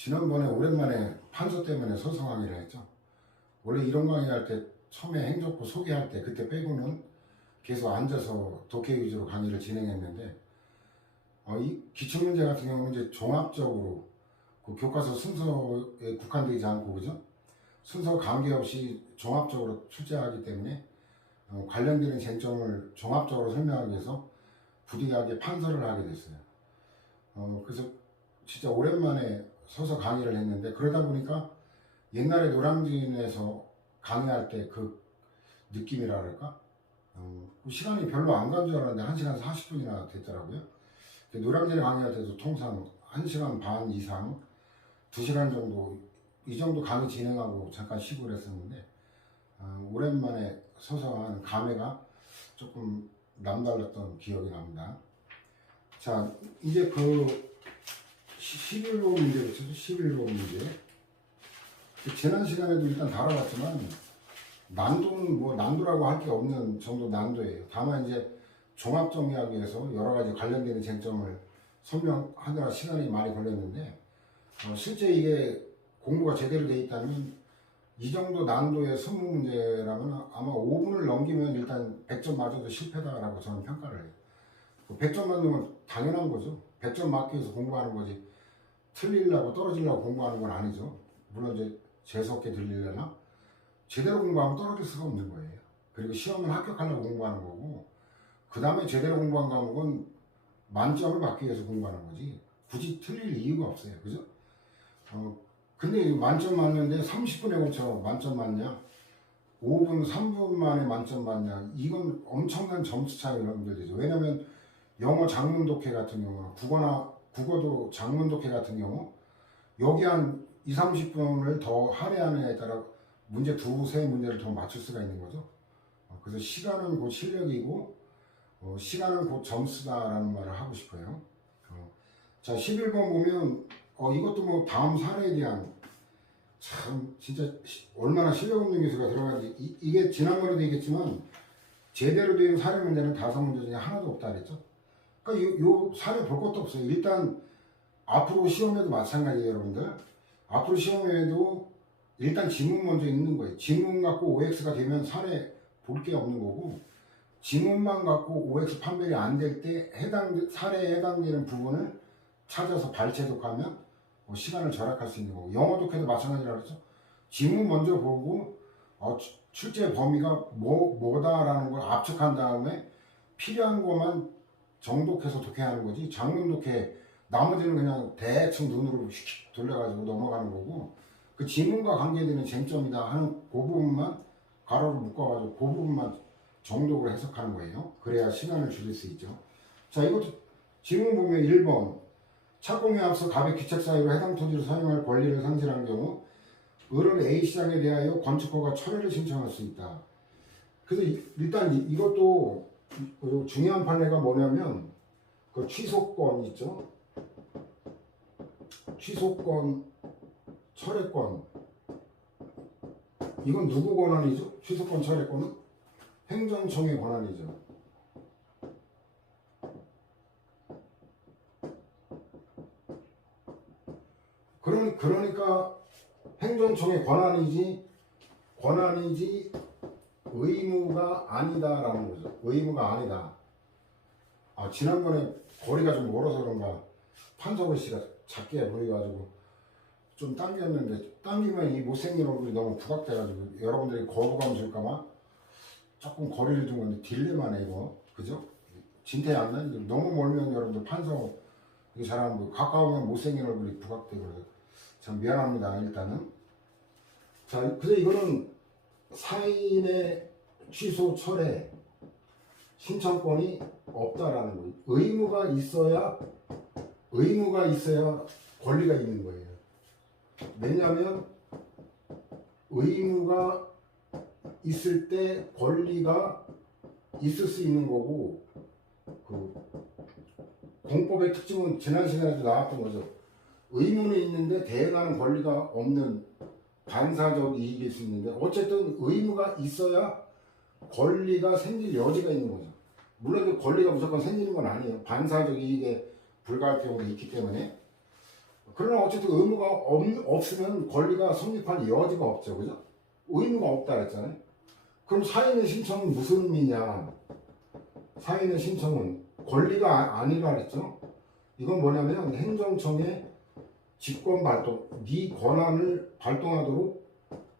지난번에 오랜만에 판서 때문에 소서 강의를 했죠. 원래 이런 강의할 때 처음에 행적부 소개할 때 그때 빼고는 계속 앉아서 독해 위주로 강의를 진행했는데 이 기출문제 같은 경우는 이제 종합적으로 그 교과서 순서에 국한되지 않고 그죠? 순서 관계없이 종합적으로 출제하기 때문에 관련되는 쟁점을 종합적으로 설명하기 위해서 부득이하게 판서를 하게 됐어요. 그래서 진짜 오랜만에 서서 강의를 했는데 그러다 보니까 옛날에 노량진에서 강의할 때 그 느낌이라 그럴까? 시간이 별로 안 간 줄 알았는데 1시간 40분이나 됐더라고요. 노량진에 강의할 때도 통상 1시간 반 이상 2시간 정도 이 정도 강의 진행하고 잠깐 쉬고 그랬었는데 오랜만에 서서 하는 감회가 조금 남달랐던 기억이 납니다. 자, 이제 그 11호 문제부터 11호 문제. 지난 시간에도 일단 다뤄봤지만 난도는 뭐 난도라고 할 게 없는 정도 난도예요. 다만 이제 종합 정리하기 위해서 여러 가지 관련되는 쟁점을 설명하느라 시간이 많이 걸렸는데 실제 이게 공부가 제대로 돼 있다면 이 정도 난도의 선문 문제라면 아마 5분을 넘기면 일단 100점 맞아도 실패다라고 저는 평가를 해요. 100점 맞는 건 당연한 거죠. 100점 맞기 위해서 공부하는 거지 틀리려고 떨어지려고 공부하는 건 아니죠. 물론 이제 재수없게 들리려나 제대로 공부하면 떨어질 수가 없는 거예요. 그리고 시험은 합격하려고 공부하는 거고 그 다음에 제대로 공부한 과목은 만점을 받기 위해서 공부하는 거지 굳이 틀릴 이유가 없어요. 그죠? 근데 만점 맞는데 30분에 걸쳐 만점 맞냐 5분 3분 만에 만점 맞냐 이건 엄청난 점수 차이가 연결되죠. 왜냐면 영어 장문 독해 같은 경우 국어도 장문 독해 같은 경우 여기 한 2, 30분을 더 할애하느냐에 따라 문제 두세 문제를 더 맞출 수가 있는 거죠. 그래서 시간은 곧 실력이고 시간은 곧 점수다라는 말을 하고 싶어요. 자, 11번 보면 이것도 뭐 다음 사례에 대한 참 진짜 얼마나 실력 없는 교수가 들어가는지 이게 지난번에도 얘기했지만 제대로 된 사례 문제는 5문제 중에 하나도 없다 그랬죠. 그러니까 요 사례 볼 것도 없어요. 일단 앞으로 시험에도 마찬가지예요, 여러분들. 앞으로 시험에도 일단 지문 먼저 읽는 거예요. 지문 갖고 OX가 되면 사례 볼 게 없는 거고 지문만 갖고 OX 판별이 안 될 때 사례에 해당되는 부분을 찾아서 발췌독하면 시간을 절약할 수 있는 거고 영어 독해도 마찬가지라고 그랬죠. 지문 먼저 보고 출제 범위가 뭐다라는 걸 압축한 다음에 필요한 것만 정독해서 독해하는 거지 장문 독해 나머지는 그냥 대충 눈으로 휙 돌려가지고 넘어가는 거고 그 지문과 관계되는 쟁점이다 하는 그 부분만 가로로 묶어가지고 그 부분만 정독을 해석하는 거예요. 그래야 시간을 줄일 수 있죠. 자, 이것도 지문 보면 1번 착공에 앞서 갑의 귀책 사유로 해당 토지를 사용할 권리를 상실한 경우 을은 A시장에 대하여 건축허가 철회를 신청할 수 있다. 그래서 일단 이것도 중요한 판례가 뭐냐면 그 취소권 있죠. 취소권, 철회권 이건 누구 권한이죠? 취소권, 철회권은 행정청의 권한이죠. 그러니까 행정청의 권한이지 의무가 아니다라는 거죠. 의무가 아니다. 지난번에 거리가 좀 멀어서 그런가 판서글 씨가 작게 보여가지고 좀 당겼는데 당기면 이 못생긴 얼굴이 너무 부각돼가지고 여러분들이 거부감 줄까봐 조금 거리를 둔 건데 딜레마네 이거. 그죠? 진퇴 안 나니 너무 멀면 여러분들 판서 이게 잘하는 거 가까우면 못생긴 얼굴이 부각되고 그래서 참 미안합니다. 일단은 자, 그래서 이거는 사인의 취소 철회 신청권이 없다라는 거예요. 의무가 있어야 권리가 있는 거예요. 왜냐하면 의무가 있을 때 권리가 있을 수 있는 거고 그 공법의 특징은 지난 시간에도 나왔던 거죠. 의무는 있는데 대행하는 권리가 없는 반사적 이익일 수 있는데 어쨌든 의무가 있어야 권리가 생길 여지가 있는 거죠. 물론 그 권리가 무조건 생기는 건 아니에요. 반사적 이익에 불과할 경우도 있기 때문에 그러나 어쨌든 의무가 없으면 권리가 성립할 여지가 없죠. 그죠? 의무가 없다 그랬잖아요. 그럼 사인의 신청은 무슨 의미냐? 사인의 신청은 권리가 아니라 그랬죠. 이건 뭐냐면 행정청의 직권 발동, 네 권한을 발동하도록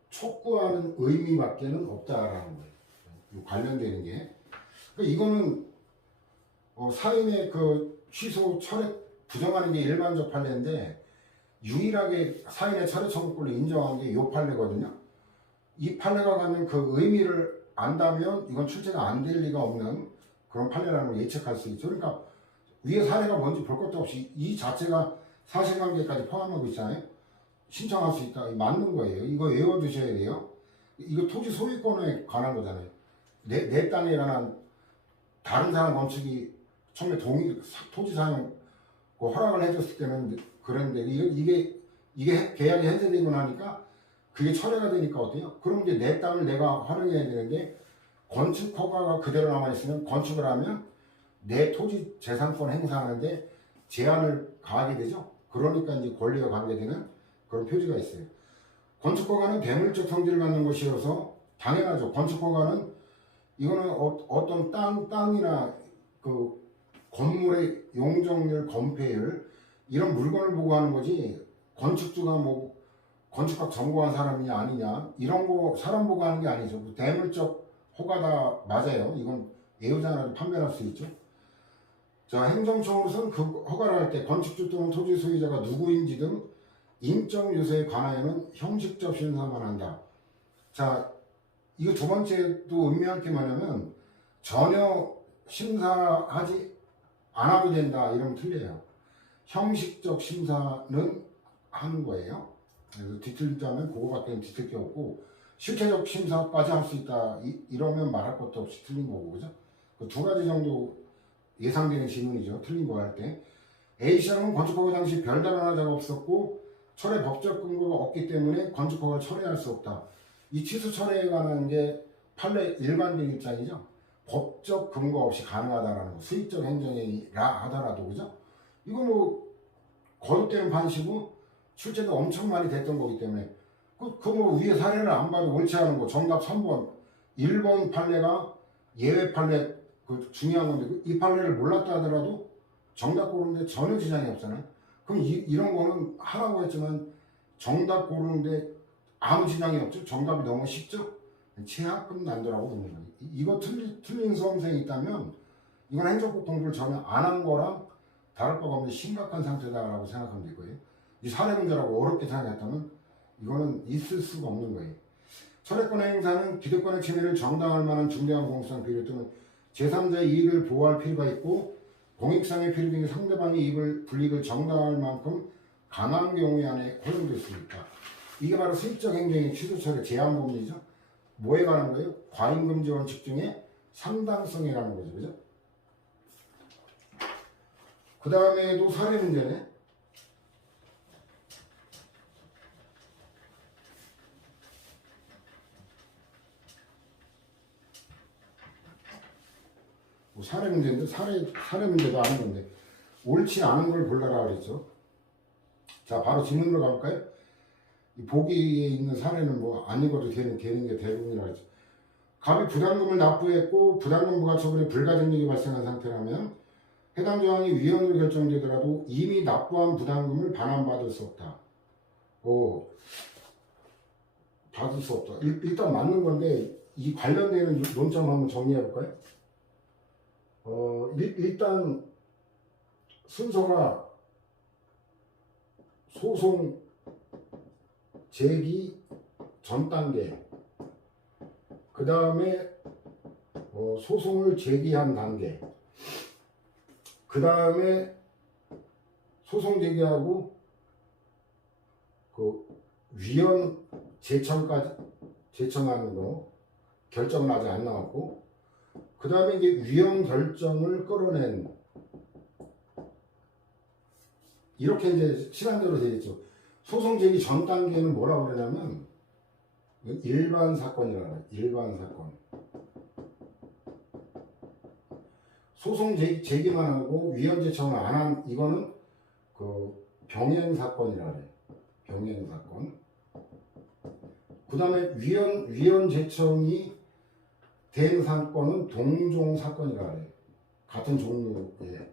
촉구하는 의미밖에는 없다라는 거예요. 관련되는 게. 그러니까 이거는 사인의 그 취소 철회 부정하는 게 일반적 판례인데 유일하게 사인의 철회 청구권을 인정한 게 이 판례거든요. 이 판례가 갖는 그 의미를 안다면 이건 출제가 안 될 리가 없는 그런 판례라는 걸 예측할 수 있죠. 그러니까 위에 사례가 뭔지 볼 것도 없이 이 자체가 사실관계까지 포함하고 있잖아요. 신청할 수 있다. 맞는 거예요. 이거 외워두셔야 돼요. 이거 토지 소유권에 관한 거잖아요. 내 땅에 관한 다른 사람 건축이 처음에 토지 사용 허락을 해줬을 때는 그런데 이게 계약이 해제되고 나니까 그게 철회가 되니까 어때요? 그럼 이제 내 땅을 내가 활용해야 되는데 건축 허가가 그대로 남아있으면 건축을 하면 내 토지 재산권 행사하는데 제한을 가하게 되죠. 그러니까 이제 권리가 관계되는 그런 표지가 있어요. 건축 허가는 대물적 성질을 갖는 것이어서 당연하죠. 건축 허가는 이거는 어떤 땅이나 그 건물의 용적률, 건폐율 이런 물건을 보고 하는 거지 건축주가 뭐 건축학 전공한 사람이냐 아니냐 이런 거 사람 보고 하는 게 아니죠. 대물적 허가다 맞아요. 이건 예우자라도 판별할 수 있죠. 자, 행정청으로서는 그 허가를 할 때 건축주 또는 토지 소유자가 누구인지 등 인적 요소에 관하여는 형식적 심사만 한다. 자, 이거 두 번째도 의미할 게 뭐냐면 전혀 심사하지 않아도 된다 이러면 틀려요. 형식적 심사는 하는 거예요. 그래서 뒤틀리자면 그거밖에 뒤틀 게 없고 실체적 심사까지 할 수 있다 이러면 말할 것도 없이 틀린 거고 그죠? 그 두 가지 정도 예상되는 질문이죠. 틀린 거 할 때. A시장은 건축허가 당시 별다른 하자가 없었고 철회 법적 근거가 없기 때문에 건축허가를 철회할 수 없다. 이 취소 철회에 관한 게 판례 일반적인 입장이죠. 법적 근거 없이 가능하다라는 거. 수익적 행정이라 하더라도 그죠? 이거 뭐 거듭되는 반시고 출제도 엄청 많이 됐던 거기 때문에 뭐 위에 사례를 안 봐도 옳지 않은 거 정답 3번 1번 판례가 예외 판례 그 중요한 건데 이 판례를 몰랐다 하더라도 정답 고르는데 전혀 지장이 없잖아요. 그럼 이런 거는 하라고 했지만 정답 고르는데 아무 지장이 없죠. 정답이 너무 쉽죠. 최하급 난도라고 봅니다. 이거 틀린 수험생이 있다면 이건 행정법 공부를 전혀 안 한 거랑 다를 바가 없는 심각한 상태다라고 생각하면 될 거예요. 이 사례 문제라고 어렵게 생각했다면 이거는 있을 수가 없는 거예요. 철회권 행사는 기득권의 침해를 정당할 만한 중대한 공익상 필요 또는 제3자의 이익을 보호할 필요가 있고 공익상의 필요 등의 상대방의 불이익을 정당할 만큼 강한 경우에 안에 허용될 수 있다. 이게 바로 수익적 행정의 취소철의 제한 범위죠. 뭐에 관한 거예요? 과잉금지 원칙 중에 상당성에 관한 거죠. 그죠? 그 다음에도 사례 문제네. 뭐 사례 문제인데 사례 문제도 아닌 건데 옳지 않은 걸 골라라 그랬죠. 자, 바로 질문으로 가볼까요? 이 보기에 있는 사례는 뭐 안 읽어도 되는 게 대부분이라 했죠. 갑이 부담금을 납부했고 부담금 부과 처분에 불가증력이 발생한 상태라면 해당 조항이 위헌으로 결정되더라도 이미 납부한 부담금을 반환받을 수 없다. 받을 수 없다. 일단 맞는 건데 이 관련되는 논점 한번 정리해 볼까요? 일단 순서가 소송 제기 전 단계, 그 다음에 소송을 제기한 단계, 그 다음에 소송 제기하고 그 위헌 제청하는 거 결정은 아직 안 나왔고, 그 다음에 이제 위헌 결정을 끌어낸 이렇게 이제 시간대로 되겠죠. 소송 제기 전 단계는 뭐라고 그러냐면 일반 사건이라고 해요. 일반 사건. 소송 제기만 하고 위헌 제청을 안 한 이거는 그 병행 사건이라 그래. 병행 사건. 그 다음에 위헌 제청이 된 사건은 동종 사건이라 그래. 같은 종류의.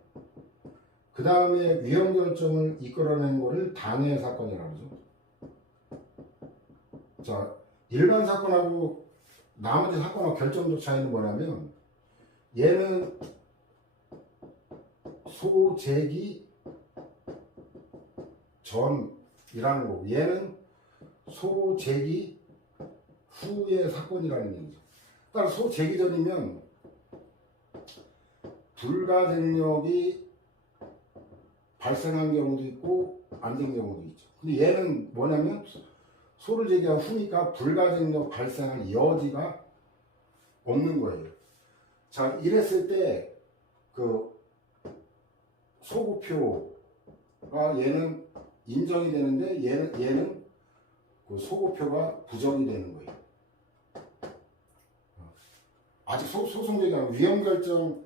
그 다음에 위헌 결정을 이끌어낸 거를 당해 사건이라고 그러죠. 자, 일반 사건하고 나머지 사건하고 결정적 차이는 뭐냐면 얘는 소제기 전이라는 거고 얘는 소제기 후의 사건이라는 얘기죠. 따라 소제기 전이면 불가증력이 발생한 경우도 있고 안 된 경우도 있죠. 근데 얘는 뭐냐면 소를 제기한 후니까 불가증력 발생할 여지가 없는 거예요. 자, 이랬을 때 그 소구표가 얘는 인정이 되는데 얘는 그 소구표가 부정이 되는 거예요. 아직 소송 제기하는 위헌 결정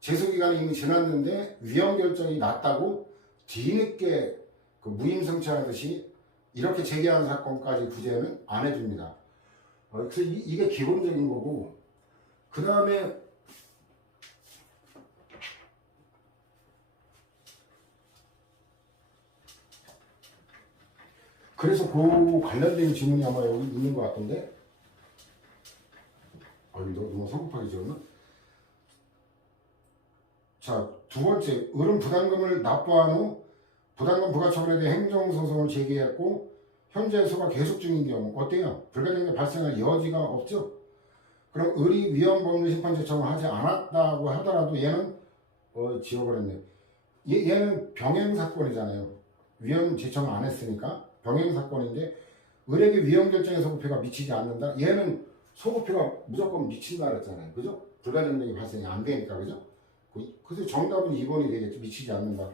제소 기간이 이미 지났는데 위헌 결정이 났다고 뒤늦게 그 무임승차하듯이 이렇게 제기한 사건까지 구제는 안 해줍니다. 그래서 이게 기본적인 거고, 그 다음에 그래서 그 관련된 질문이 아마 여기 있는 것 같은데, 너무 성급하게 지었나? 자, 두 번째, 을은 부담금을 납부한 후 부담금 부과 처분에 대해 행정소송을 제기했고 현재 소가 계속 중인 경우 어때요? 불가증력 발생할 여지가 없죠? 그럼 을이 위헌 법률 심판 제청을 하지 않았다고 하더라도 얘는 지워버렸네. 얘는 병행 사건이잖아요. 위헌 제청 안 했으니까 병행 사건인데 을에게 위헌 결정의 소급표가 미치지 않는다. 얘는 소급표가 무조건 미친다 그랬잖아요. 그죠? 불가증력이 발생이 안 되니까. 그죠? 그래서 정답은 2번이 되겠죠. 미치지 않는다.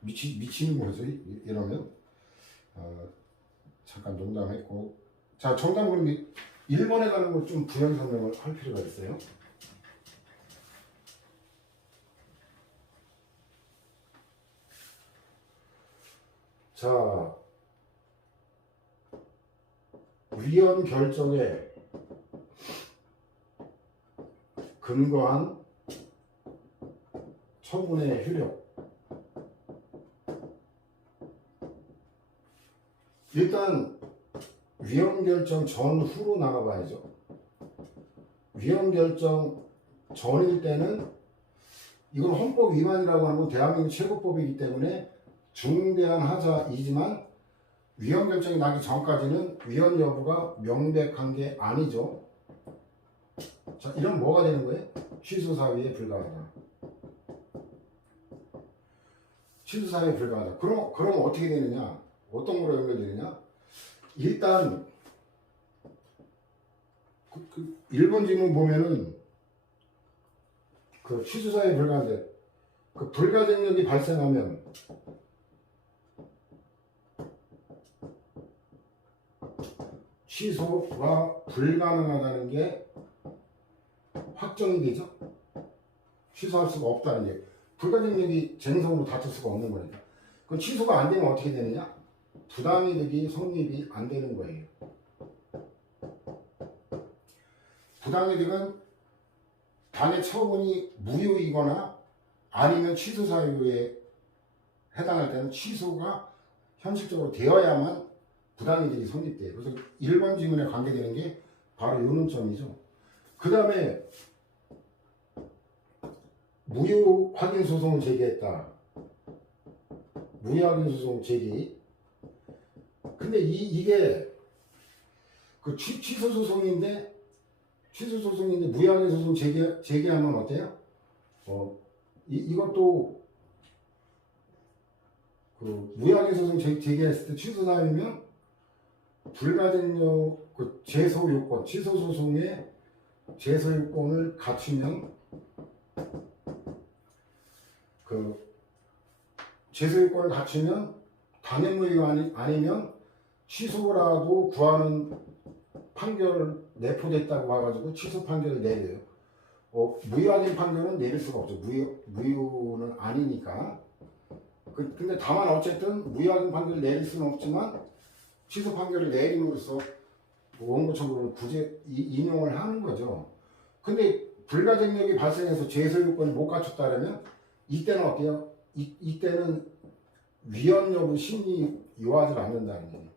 미치는 거죠. 이러면. 잠깐 농담했고. 자, 정답은 1번에 가는 걸 좀 부연 설명을 할 필요가 있어요. 자, 위헌 결정에 근거한 처분의 효력. 일단 위헌 결정 전후로 나가봐야죠. 위헌 결정 전일 때는 이건 헌법 위반이라고 하는 건 대한민국 최고법이기 때문에 중대한 하자이지만 위헌 결정이 나기 전까지는 위헌 여부가 명백한 게 아니죠. 자, 이런 뭐가 되는 거예요? 취소 사유에 불과하다. 취소 사유에 불과하다. 그럼 어떻게 되느냐? 어떤 거로 연결되느냐? 일단 1번 질문 보면은 그 취소 사유에 불과한데 그 불가증력이 발생하면 취소가 불가능하다는 게 확정이 되죠. 취소할 수가 없다는 게 불가증력이 쟁성으로 다툴 수가 없는 거니까. 그럼 취소가 안 되면 어떻게 되느냐? 부당이득이 성립이 안 되는 거예요. 부당이득은 당의 처분이 무효이거나 아니면 취소 사유에 해당할 때는 취소가 현실적으로 되어야만 부당이득이 성립돼요. 그래서 1번 질문에 관계되는 게 바로 이 논점이죠. 그 다음에 무효 확인 소송을 제기했다. 무효 확인 소송 제기. 근데 이게 그 취소 소송인데 무효 확인 소송 제기하면 어때요? 이것도 그 무효 확인 소송 제기했을 때 취소 사유면 불가증력 그 제소 요건, 취소 소송의 제소 요건을 갖추면 그 제소 요건을 갖추면 당연무효가 아니면 취소라도 구하는 판결 내포됐다고 봐가지고 취소 판결을 내려요. 무효 확인 판결은 내릴 수가 없죠. 무효는 아니니까. 근데 다만 어쨌든 무효하게 판결을 내릴 수는 없지만 취소 판결을 내림으로써 원고 청구를 인용을 하는 거죠. 근데 불가증력이 발생해서 죄설 요건을 못 갖췄다면 이때는 어때요? 이때는 위헌 여부 심리 요하지 않는다는 거예요.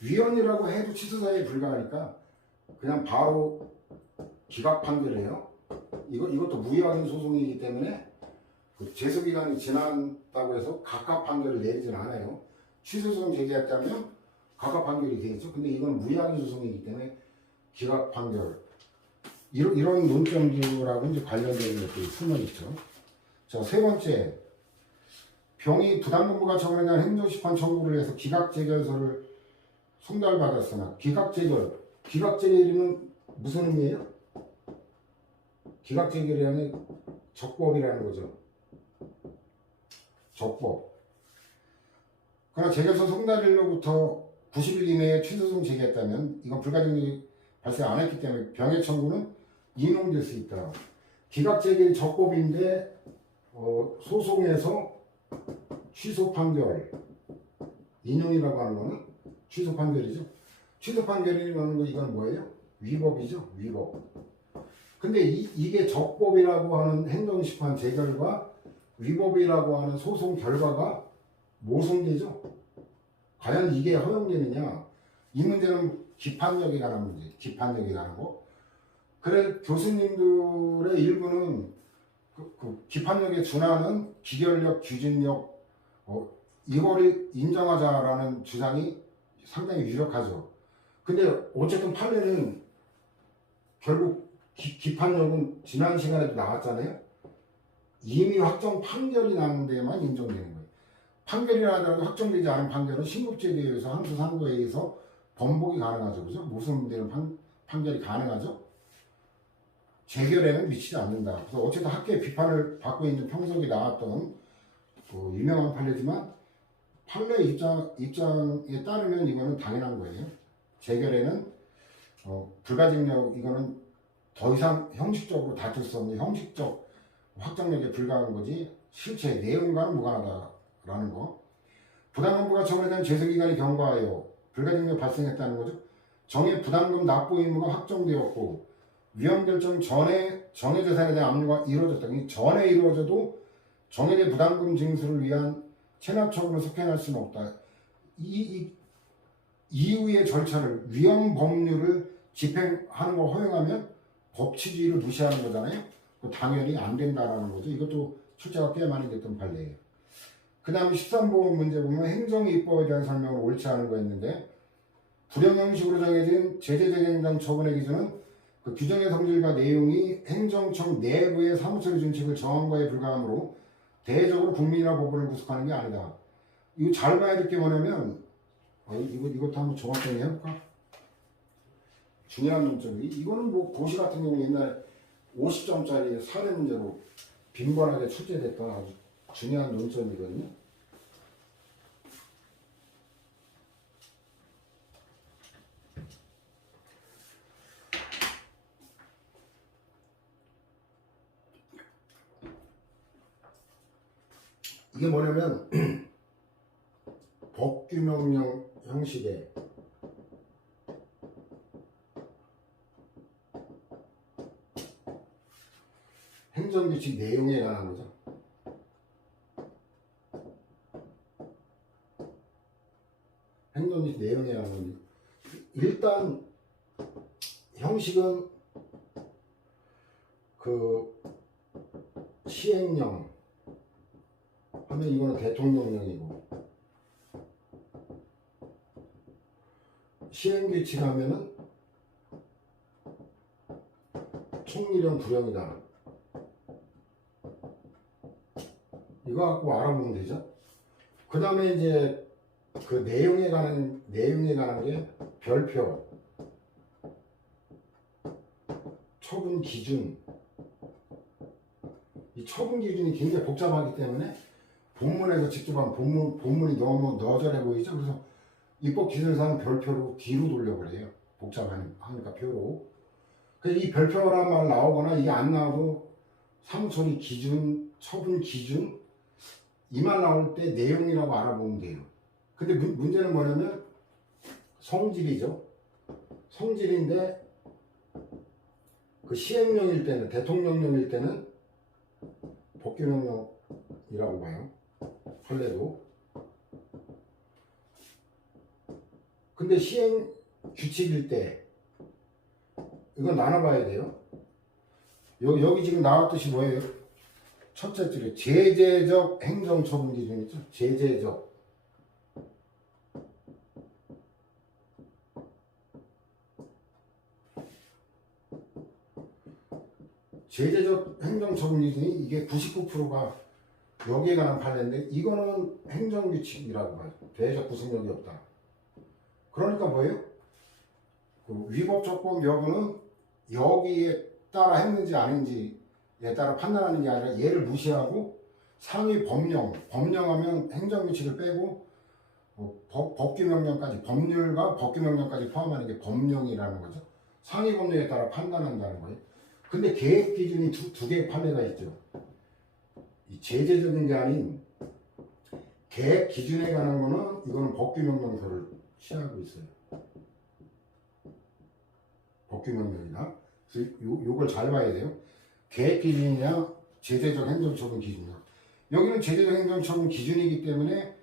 위헌이라고 해도 취소 사유에 불과하니까 그냥 바로 기각 판결이에요. 이것도 무효하는 소송이기 때문에 그 제소 기간이 지났다고 해서 각각 판결을 내리진 않아요. 취소 소송 제기했다면 각각 판결이 되겠죠. 근데 이건 무효하는 소송이기 때문에 기각 판결. 이런 논점들하고 이제 관련되는 것들이 숨어 있죠. 자, 세 번째, 병이 부담금부가 처분한 행정심판 청구를 해서 기각재결서를 송달받았으나 기각재결이는 무슨 의미예요? 기각재결이라는 적법이라는 거죠. 적법. 그러나 재결서 송달일로부터 90일 이내에 취소소송 제기했다면 이건 불가증력이 발생 안 했기 때문에 병의 청구는 인용될 수 있다. 기각재결이 적법인데 소송에서 취소 판결 인용이라고 하는 거는 취소 판결이죠. 취소 판결이라는 거 이건 뭐예요? 위법이죠. 위법. 근데 이게 적법이라고 하는 행정심판 재결과 위법이라고 하는 소송 결과가 모순되죠. 과연 이게 허용되느냐? 이 문제는 기판력에 관한 문제, 기판력에 관한 거. 그래 교수님들의 일부는 그 기판력에 준하는 기결력, 규진력 이거를 인정하자라는 주장이 상당히 유력하죠. 근데 어쨌든 판례는 결국 기판력은 지난 시간에도 나왔잖아요. 이미 확정 판결이 나는 데만 인정되는 거예요. 판결이라 하더라도 확정되지 않은 판결은 신급제도에 의해서 항소 상고에 의해서 번복이 가능하죠. 그죠? 모순되는 판결이 가능하죠. 재결에는 미치지 않는다. 그래서 어쨌든 학계의 비판을 받고 있는 평석이 나왔던 유명한 판례지만 판례 입장에 따르면 이거는 당연한 거예요. 재결에는 불가증력 이거는 더 이상 형식적으로 다툴 수 없는 형식적 확정력에 불과한 거지 실체 내용과는 무관하다라는 거. 부담금부가 처분된 제소기간이 경과하여 불가증력 발생했다는 거죠. 정의 부담금 납부 의무가 확정되었고 위헌결정 전에 정해재산에 대한 압류가 이루어졌다. 전에 이루어져도 정해진 부담금 징수를 위한 체납처분을 속행할 수는 없다. 이후의 절차를 위헌 법률을 집행하는 걸 허용하면 법치주의를 무시하는 거잖아요. 당연히 안 된다라는 거죠. 이것도 출제가 꽤 많이 됐던 판례예요. 그 다음에 13번 문제 보면 행정입법에 대한 설명을 옳지 않은 거 있는데 불용 형식으로 정해진 제재재정장 처분의 기준은 그 규정의 성질과 내용이 행정청 내부의 사무처리 준칙을 정한 거에 불과하므로 대외적으로 국민이나 법원을 구속하는 게 아니다. 이거 잘 봐야 될 게 뭐냐면 이것도 한번 종합정리 해볼까? 중요한 문제인데 이거는 뭐 고시 같은 경우 옛날 50점짜리 사례 문제로 빈번하게 출제됐던 아주 중요한 논점이거든요. 이게 뭐냐면 법규명령 형식의 행정규칙 내용에 관한 거죠. 행정규칙 내용에 관한 겁니다. 일단 형식은 그 시행령 하면 이거는 대통령령이고 시행규칙 하면은 총리령 구령이다. 이거 갖고 알아보면 되죠. 그 다음에 이제 그 내용에 관한 게 별표, 처분 기준. 이 처분 기준이 굉장히 복잡하기 때문에 본문에서 직접 한 본문이 너무 너절해 보이죠. 그래서 입법 기준상은 별표로 뒤로 돌려버려요. 복잡하니까 표로. 이 별표란 말 나오거나 이게 안 나와도 사무처리 기준, 처분 기준 이 말 나올 때 내용이라고 알아보면 돼요. 근데 문제는 뭐냐면 성질이죠. 성질인데 그 시행령일 때는, 대통령령일 때는 법규명령이라고 봐요. 판례도. 근데 시행 규칙일 때 이건 나눠봐야 돼요. 여기 지금 나왔듯이 뭐예요? 첫째 줄에 제재적 행정처분 기준 있죠? 제재적. 제재적 행정처분 기준이 이게 99%가 여기에 관한 판례인데 이거는 행정규칙이라고 봐요. 대외적 구속력이 없다. 그러니까 뭐예요? 그 위법적법 여부는 여기에 따라 했는지 아닌지에 따라 판단하는 게 아니라 얘를 무시하고 상위 법령하면 행정규칙을 빼고 법규명령까지, 법률과 법규명령까지 포함하는 게 법령이라는 거죠. 상위 법령에 따라 판단한다는 거예요. 근데 계획 기준이 두 개의 판례가 있죠. 이 제재적인 게 아닌 계획 기준에 관한 거는 이거는 법규명령서를 취하고 있어요. 법규명령이다. 그래서 요걸 잘 봐야 돼요. 계획 기준이냐 제재적 행정처분 기준이냐. 여기는 제재적 행정처분 기준이기 때문에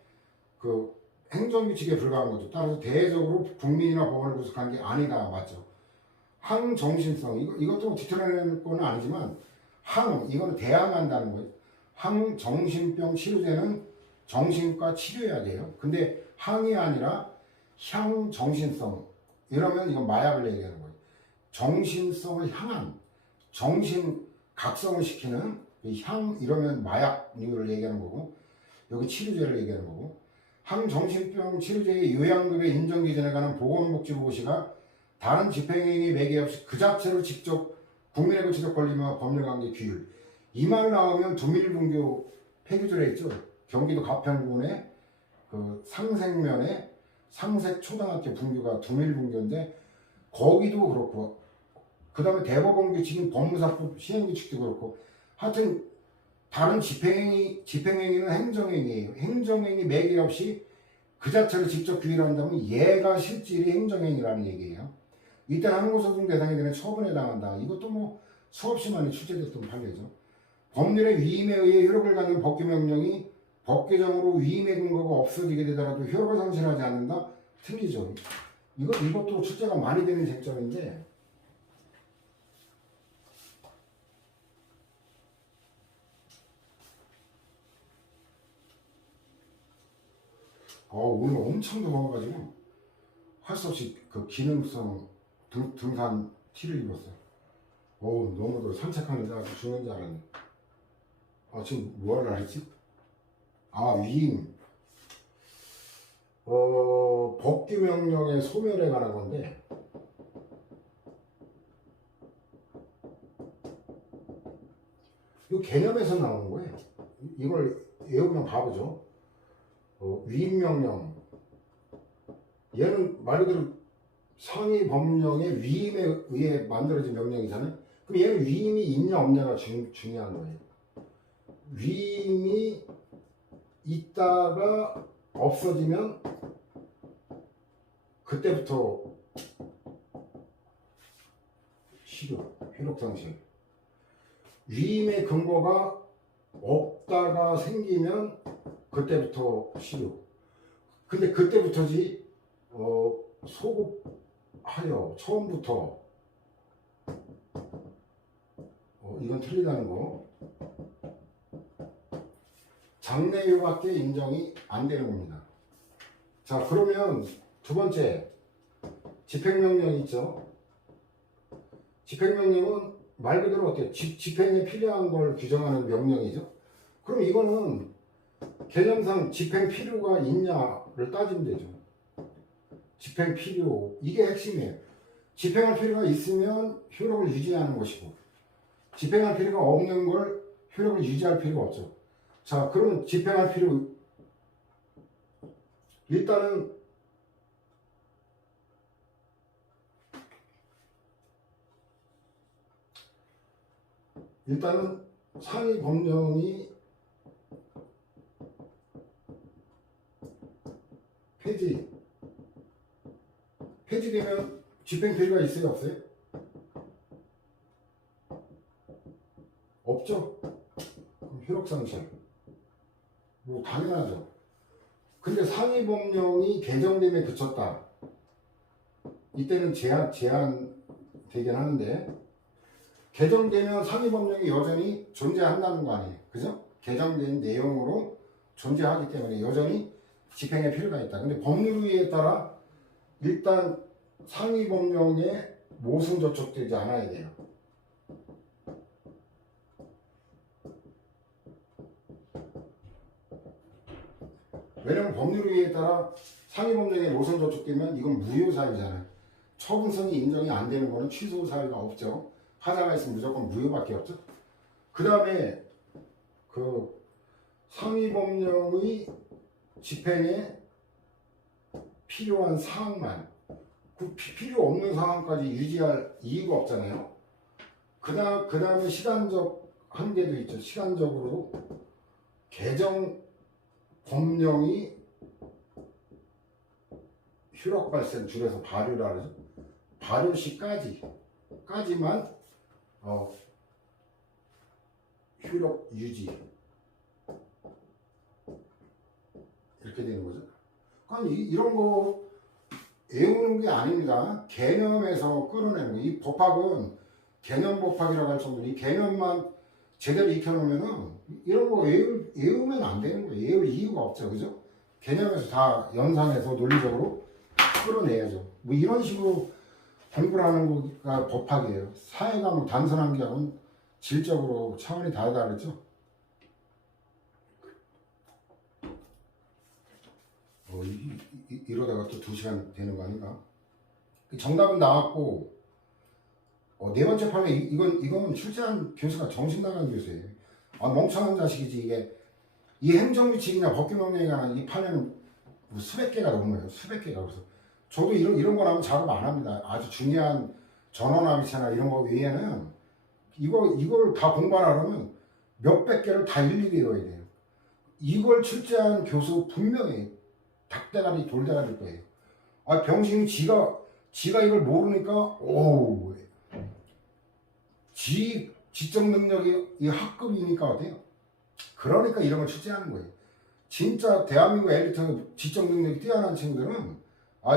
그 행정규칙에 불과한 거죠. 따라서 대외적으로 국민이나 법원을 구속한 게 아니다. 맞죠? 항정신성 이것도 뒤틀어내는 건 아니지만 이거는 대항한다는 거예요. 항정신병 치료제는 정신과 치료약이에요. 근데 항이 아니라 향정신성 이러면 이건 마약을 얘기하는 거예요. 정신성을 향한 정신 각성을 시키는 향 이러면 마약류를 얘기하는 거고 여기 치료제를 얘기하는 거고 항정신병 치료제의 요양급의 인정 기준에 관한 보건복지부 고시가 다른 집행행위 매개 없이 그 자체로 직접 국민의 구체적 권리와 법률관계 규율 이 말 나오면 두밀분교 폐기조례 있죠. 경기도 가평군의 그 상생면에 상색초등학교 분교가 두밀분교인데 거기도 그렇고 그 다음에 대법원 규칙인 법무사법 시행규칙도 그렇고 하여튼 다른 집행행위는 행정행위예요. 행정행위 매개 없이 그 자체로 직접 규율을 한다면 얘가 실질이 행정행위라는 얘기예요. 이때 항고소송 대상이 되는 처분에 해당한다. 이것도 뭐 수없이 많이 출제됐던 판례죠. 법률의 위임에 의해 효력을 갖는 법규명령이 법 개정으로 위임의 근거가 없어지게 되더라도 효력을 상실하지 않는다? 틀리죠. 이것도 출제가 많이 되는 쟁점인데 오늘 엄청 더워가지고 할 수 없이 그 기능성 등산 티를 입었어요. 너무 더워. 산책하는데 아주 죽는 줄 알았네. 지금 뭐하려 했지? 위임. 법규명령의 소멸에 관한 건데 이 개념에서 나오는 거예요. 이걸 외우면 바보죠. 위임명령 얘는 말 그대로 상위 법령의 위임에 의해 만들어진 명령이잖아요. 그럼 얘는 위임이 있냐 없냐가 중요한 거예요. 위임이 있다가 없어지면 그때부터 효력상실. 위임의 근거가 없다가 생기면 그때부터 실효. 근데 그때부터지 소급하여 처음부터 이건 틀리다는 거. 장래휴밖에 인정이 안 되는 겁니다. 자, 그러면 두 번째 집행명령이 있죠. 집행명령은 말 그대로 어때요? 집행에 필요한 걸 규정하는 명령이죠. 그럼 이거는 개념상 집행 필요가 있냐를 따지면 되죠. 집행 필요, 이게 핵심이에요. 집행할 필요가 있으면 효력을 유지하는 것이고 집행할 필요가 없는 걸 효력을 유지할 필요가 없죠. 자, 그러면 집행할 필요 일단은 일단은 상위 법령이 폐지되면 집행필요가 있어요, 없어요? 없죠? 그럼 효력상실. 뭐 당연하죠. 근데 상위 법령이 개정됨에 그쳤다. 이때는 제한되긴 하는데 개정되면 상위 법령이 여전히 존재한다는 거 아니에요. 그죠? 개정된 내용으로 존재하기 때문에 여전히 집행에 필요가 있다. 근데 법률의회에 따라 일단 상위 법령에 모순 저촉되지 않아야 돼요. 왜냐면 법률의회에 따라 상위 법령에 모순 저촉되면 이건 무효사유잖아요. 처분성이 인정이 안 되는 거는 취소 사유가 없죠. 하자가 있으면 무조건 무효밖에 없죠. 그 다음에 그 상위 법령의 집행에 필요한 사항만, 그 필요 없는 상황까지 유지할 이유가 없잖아요. 그 다음에 시간적 한계도 있죠. 시간적으로 개정 법령이 효력 발생, 줄여서 발효라 그러죠. 발효 시까지만 효력 유지 이렇게 되는 거죠. 그러니까 이런 거 외우는 게 아닙니다. 개념에서 끌어내는 거. 이 법학은 개념 법학이라고 할 정도로 이 개념만 제대로 익혀놓으면은 이런 거 외우면 안 되는 거예요. 외울 이유가 없죠. 그죠? 개념에서 다 연상해서 논리적으로 끌어내야죠. 뭐 이런 식으로 공부를 하는 거가 법학이에요. 사회과목 단순한 경우는 질적으로 차원이 다르죠. 이러다가 또 2시간 되는 거 아닌가? 정답은 나왔고, 네 번째 판에 이건 출제한 교수가 정신 나간 교수예요. 멍청한 자식이지. 이게 이 행정규칙이나 법규명령이나 이 판에는 뭐 수백 개가 넘어요. 수백 개가. 그래서 저도 이런 거 나오면 작업 안 합니다. 아주 중요한 전원합의체나 이런 거 외에는 이걸 다 공부하려면 몇백 개를 다 일일이 외워야 돼요. 이걸 출제한 교수 분명히 닭대가리 돌대가리일 거예요. 병신이 지가 이걸 모르니까 지적 능력이 이 학급이니까 어때요? 그러니까 이런 걸 출제하는 거예요. 진짜 대한민국 엘리트 지적 능력이 뛰어난 친구들은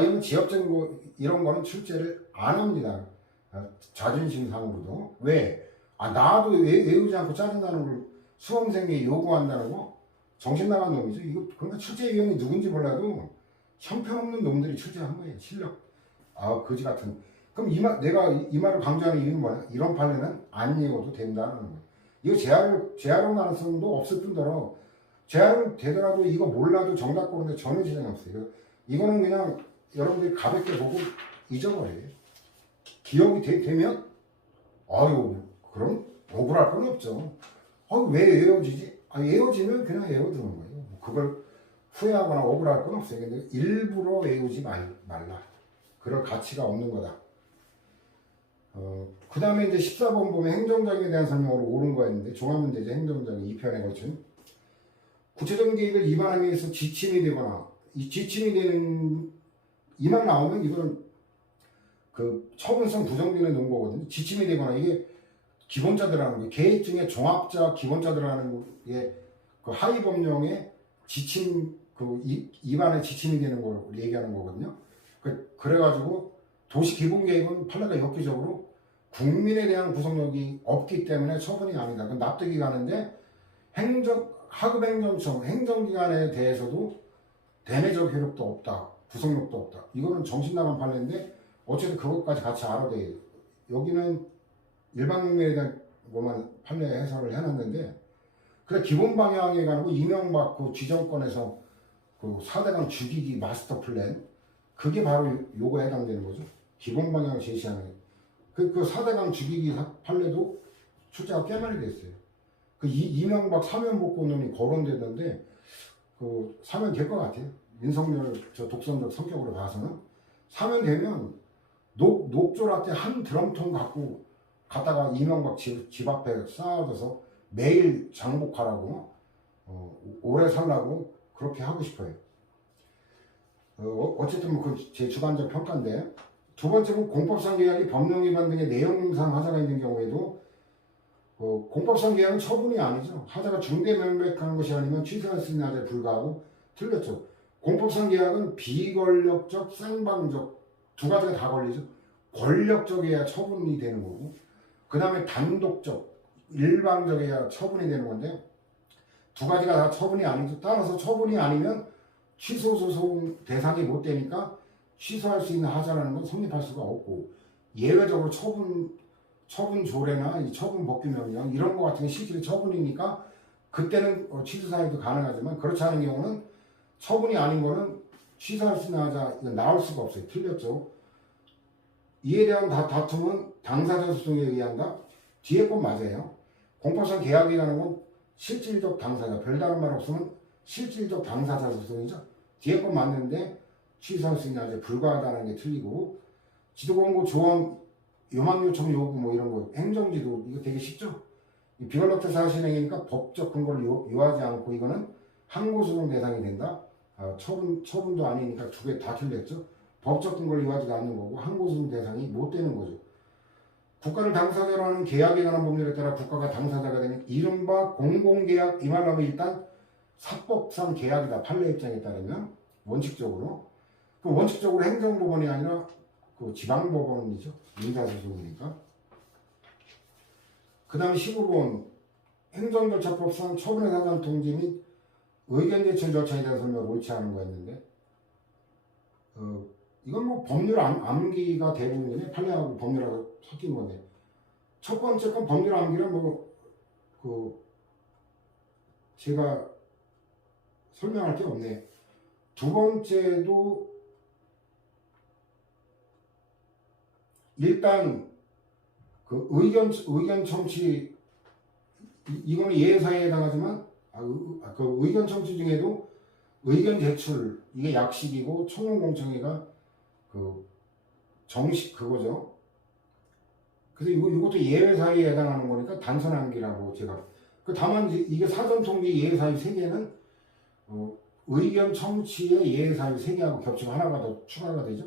이런 지역적인 거 이런 거는 출제를 안 합니다. 자존심상으로도. 왜? 나도 외우지 않고 짜증나는 걸 수험생이 요구한다는 거 정신 나간 놈이죠. 이거 그러니까 출제위원이 누군지 몰라도 형편없는 놈들이 출제한 거예요. 실력. 거지 같은. 그럼 내가 이 말을 강조하는 이유는 뭐야? 이런 판례는 안 읽어도 된다는 거예요. 이거 재활용 가능성도 없을 뿐더러 재활용 되더라도 이거 몰라도 정답 고르는데 전혀 지장이 없어요. 이거는 그냥 여러분들이 가볍게 보고 잊어버려요. 기억이 되면 그럼 억울할 건 없죠. 왜 외워지지? 외워지면 그냥 외워두는 거예요. 그걸 후회하거나 억울할 건 없어요. 근데 일부러 외우지 말라. 그럴 가치가 없는 거다. 그 다음에 이제 14번 보면 행정장에 대한 설명으로 옳은 거였는데 종합문제제 행정장이 2편에 걸친 구체적인 계획을 위반하기 위해서 지침이 되거나 이 지침이 되는 이만 나오면 이거는 그 처분성 부정되는 논거거든요. 지침이 되거나 이게 기본자 들어가는 거예요. 계획 중에 종합자 기본자 들어가는 게 그 하위 법령의 지침 그 위반의 지침이 되는 걸 얘기하는 거거든요. 그래가지고 도시 기본 계획은 판례가 엽기적으로 국민에 대한 구속력이 없기 때문에 처분이 아니다. 그건 납득이 가는데 하급행정청 행정기관에 대해서도 대내적 효력도 없다. 구속력도 없다. 이거는 정신나간 판례인데 어쨌든 그것까지 같이 알아야 돼요. 여기는 일반국민에 대한 것만 판례 해설을 해놨는데 그래 기본 방향에 관한 거 이명박 그 지정권에서 그 4대강 죽이기 마스터 플랜 그게 바로 요거에 해당되는 거죠. 기본 방향을 제시하는 그 4대강 죽이기 판례도 출제가 꽤 많이 됐어요. 그 이명박 사면 복권론이 거론되던데 그 사면 될 것 같아요. 윤석열 저 독선적 성격으로 봐서는 사면 되면 녹조라떼 한 드럼통 갖고 갔다가 이명박 집 앞에 쌓아둬서 매일 장복하라고 오래 살라고 그렇게 하고 싶어요. 어쨌든 뭐 그 제 주관적 평가인데, 두 번째는 공법상 계약이 법령 위반 등의 내용상 하자가 있는 경우에도 공법상 계약은 처분이 아니죠. 하자가 중대명백한 것이 아니면 취소할 수 있는 하자에 불과하고 틀렸죠. 공법상 계약은 비권력적, 쌍방적 두 가지가 다 걸리죠. 권력적이어야 처분이 되는 거고, 그 다음에 단독적, 일방적이어야 처분이 되는 건데, 두 가지가 다 처분이 아니죠. 따라서 처분이 아니면 취소 소송 대상이 못 되니까 취소할 수 있는 하자라는 건 성립할 수가 없고, 예외적으로 처분 조례나 이 처분 복귀 명령 이런 거 같은 게 실질의 처분이니까 그때는 취소 사유도 가능하지만, 그렇지 않은 경우는 처분이 아닌 거는 취소할 수 있는 하자 이건 나올 수가 없어요. 틀렸죠. 이에 대한 다툼은 당사자 소송에 의한다. 뒤에 건 맞아요. 공법상 계약이라는 건 실질적 당사자, 별다른 말 없으면 실질적 당사자 소송이죠. 뒤에 건 맞는데 취소할 수 있는 하자에 불과하다는 게 틀리고, 지도권고 조언 요망 요청 요구 뭐 이런 거, 행정지도 이거 되게 쉽죠. 비권력적 사실행위니까 법적 근거를 요하지 않고 이거는 항고소송 대상이 된다. 처분도 아니니까 두 개 다 틀렸죠. 법적 근거를 요하지 않는 거고 항고소송 대상이 못 되는 거죠. 국가를 당사자로 하는 계약에 관한 법률에 따라 국가가 당사자가 되는 이른바 공공계약, 이 말로 하면 일단 사법상 계약이다. 판례 입장에 따르면 원칙적으로. 그 원칙적으로 행정법원이 아니라 그 지방법원이죠. 민사소송이니까. 그 다음에 15번 행정절차법상 처분의 사전 통지 및 의견 제출 절차에 대한 설명을 옳지 않은 거였는데, 이건 뭐 법률 암기가 대부분이네. 판례하고 법률하고 섞인 건데, 첫 번째 건 법률 암기는 제가 설명할 게 없네. 두 번째도 일단 그 의견 청취, 이거는 예사에 해당하지만 그 의견 청취 중에도 의견 제출 이게 약식이고 청문공청회가 그 정식 그거죠. 그래서 이것도 예외 사유에 해당하는 거니까 단순 암기라고 제가. 다만 이게 사전 통지 예외 사유 3개는 의견 청취의 예외 사유 3개하고 겹치면 하나가 더 추가가 되죠.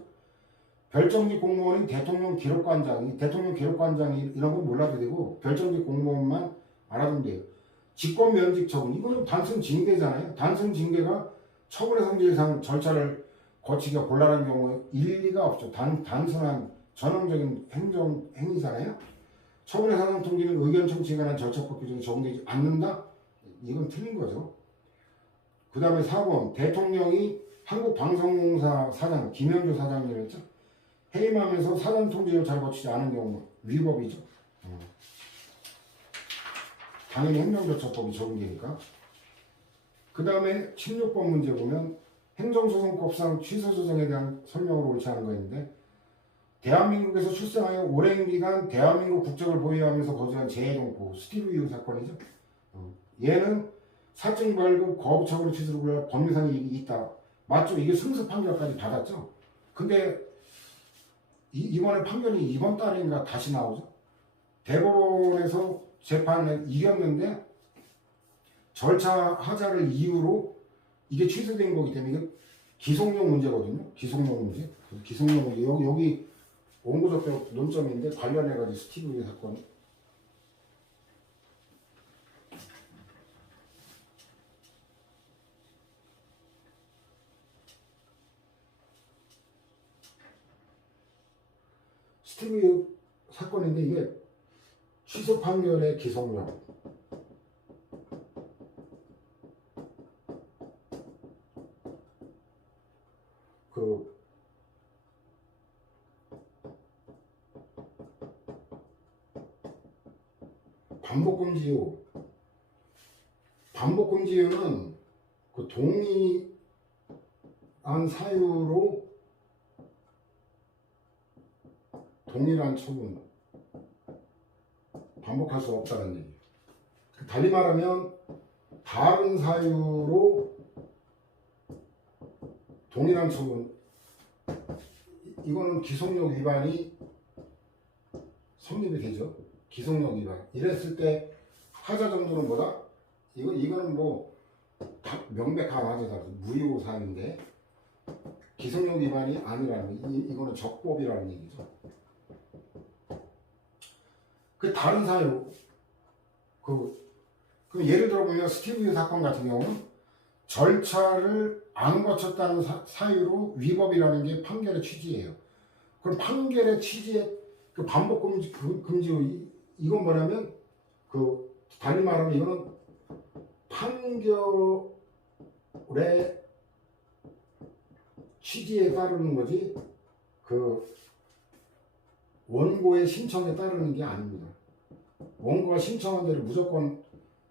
별정직 공무원인 대통령 기록관장, 대통령 기록관장이 이런 건 몰라도 되고 별정직 공무원만 알아두면 돼요. 직권 면직 처분, 이거는 단순 징계잖아요. 단순 징계가 처분의 성질상 절차를 거치기가 곤란한 경우에 일리가 없죠. 단순한 전형적인 행정 행위잖아요. 처분의 사전 통지는 의견 청취에 관한 절차법 규정에 적용되지 않는다? 이건 틀린 거죠. 그 다음에 4번 대통령이 한국방송공사 사장 김현주 사장이랬죠. 해임하면서 사전 통지를 잘 거치지 않은 경우 위법이죠. 당연히 행정절차법이 적용되니까. 그 다음에 16번 문제 보면 행정소송법상 취소소송에 대한 설명을 옳지 않은 거 있는데, 대한민국에서 출생하여 오랜 기간 대한민국 국적을 보유하면서 거주한 재해동포 스티브 유 사건이죠. 얘는 사증 발급 거부처분 취소를 고려 법률상 이익이 있다. 맞죠? 이게 승소 판결까지 받았죠. 근데 이번에 판결이 이번 달인가 다시 나오죠. 대법원에서 재판에 이겼는데 절차 하자를 이유로 이게 취소된 거기 때문에 이게 기속용 문제거든요. 기속용 문제. 기속용 문제. 여기 원고적격 논점인데 관련해가지고 스티브 사건. 스티브 사건인데 이게 취소 판결의 기속용. 반복금지요. 반복금지요는 그 동의한 사유로 동일한 처분 반복할 수 없다는 얘기예요. 달리 말하면 다른 사유로 동일한 처분, 이거는 기속력 위반이 성립이 되죠. 기속력 위반. 이랬을 때 하자 정도는 뭐다? 이거는 뭐 명백한 하자다. 무효 사유인데 기속력 위반이 아니라는 거. 이거는 적법이라는 얘기죠. 그 다른 사유 그 예를 들어 보면 스티브 유 사건 같은 경우는 절차를 안 거쳤다는 사유로 위법이라는 게 판결의 취지예요. 그럼 판결의 취지에 그 반복 금지 이건 뭐냐면 그 달리 말하면 이거는 판결의 취지에 따르는 거지 그 원고의 신청에 따르는 게 아닙니다. 원고가 신청한 대로 무조건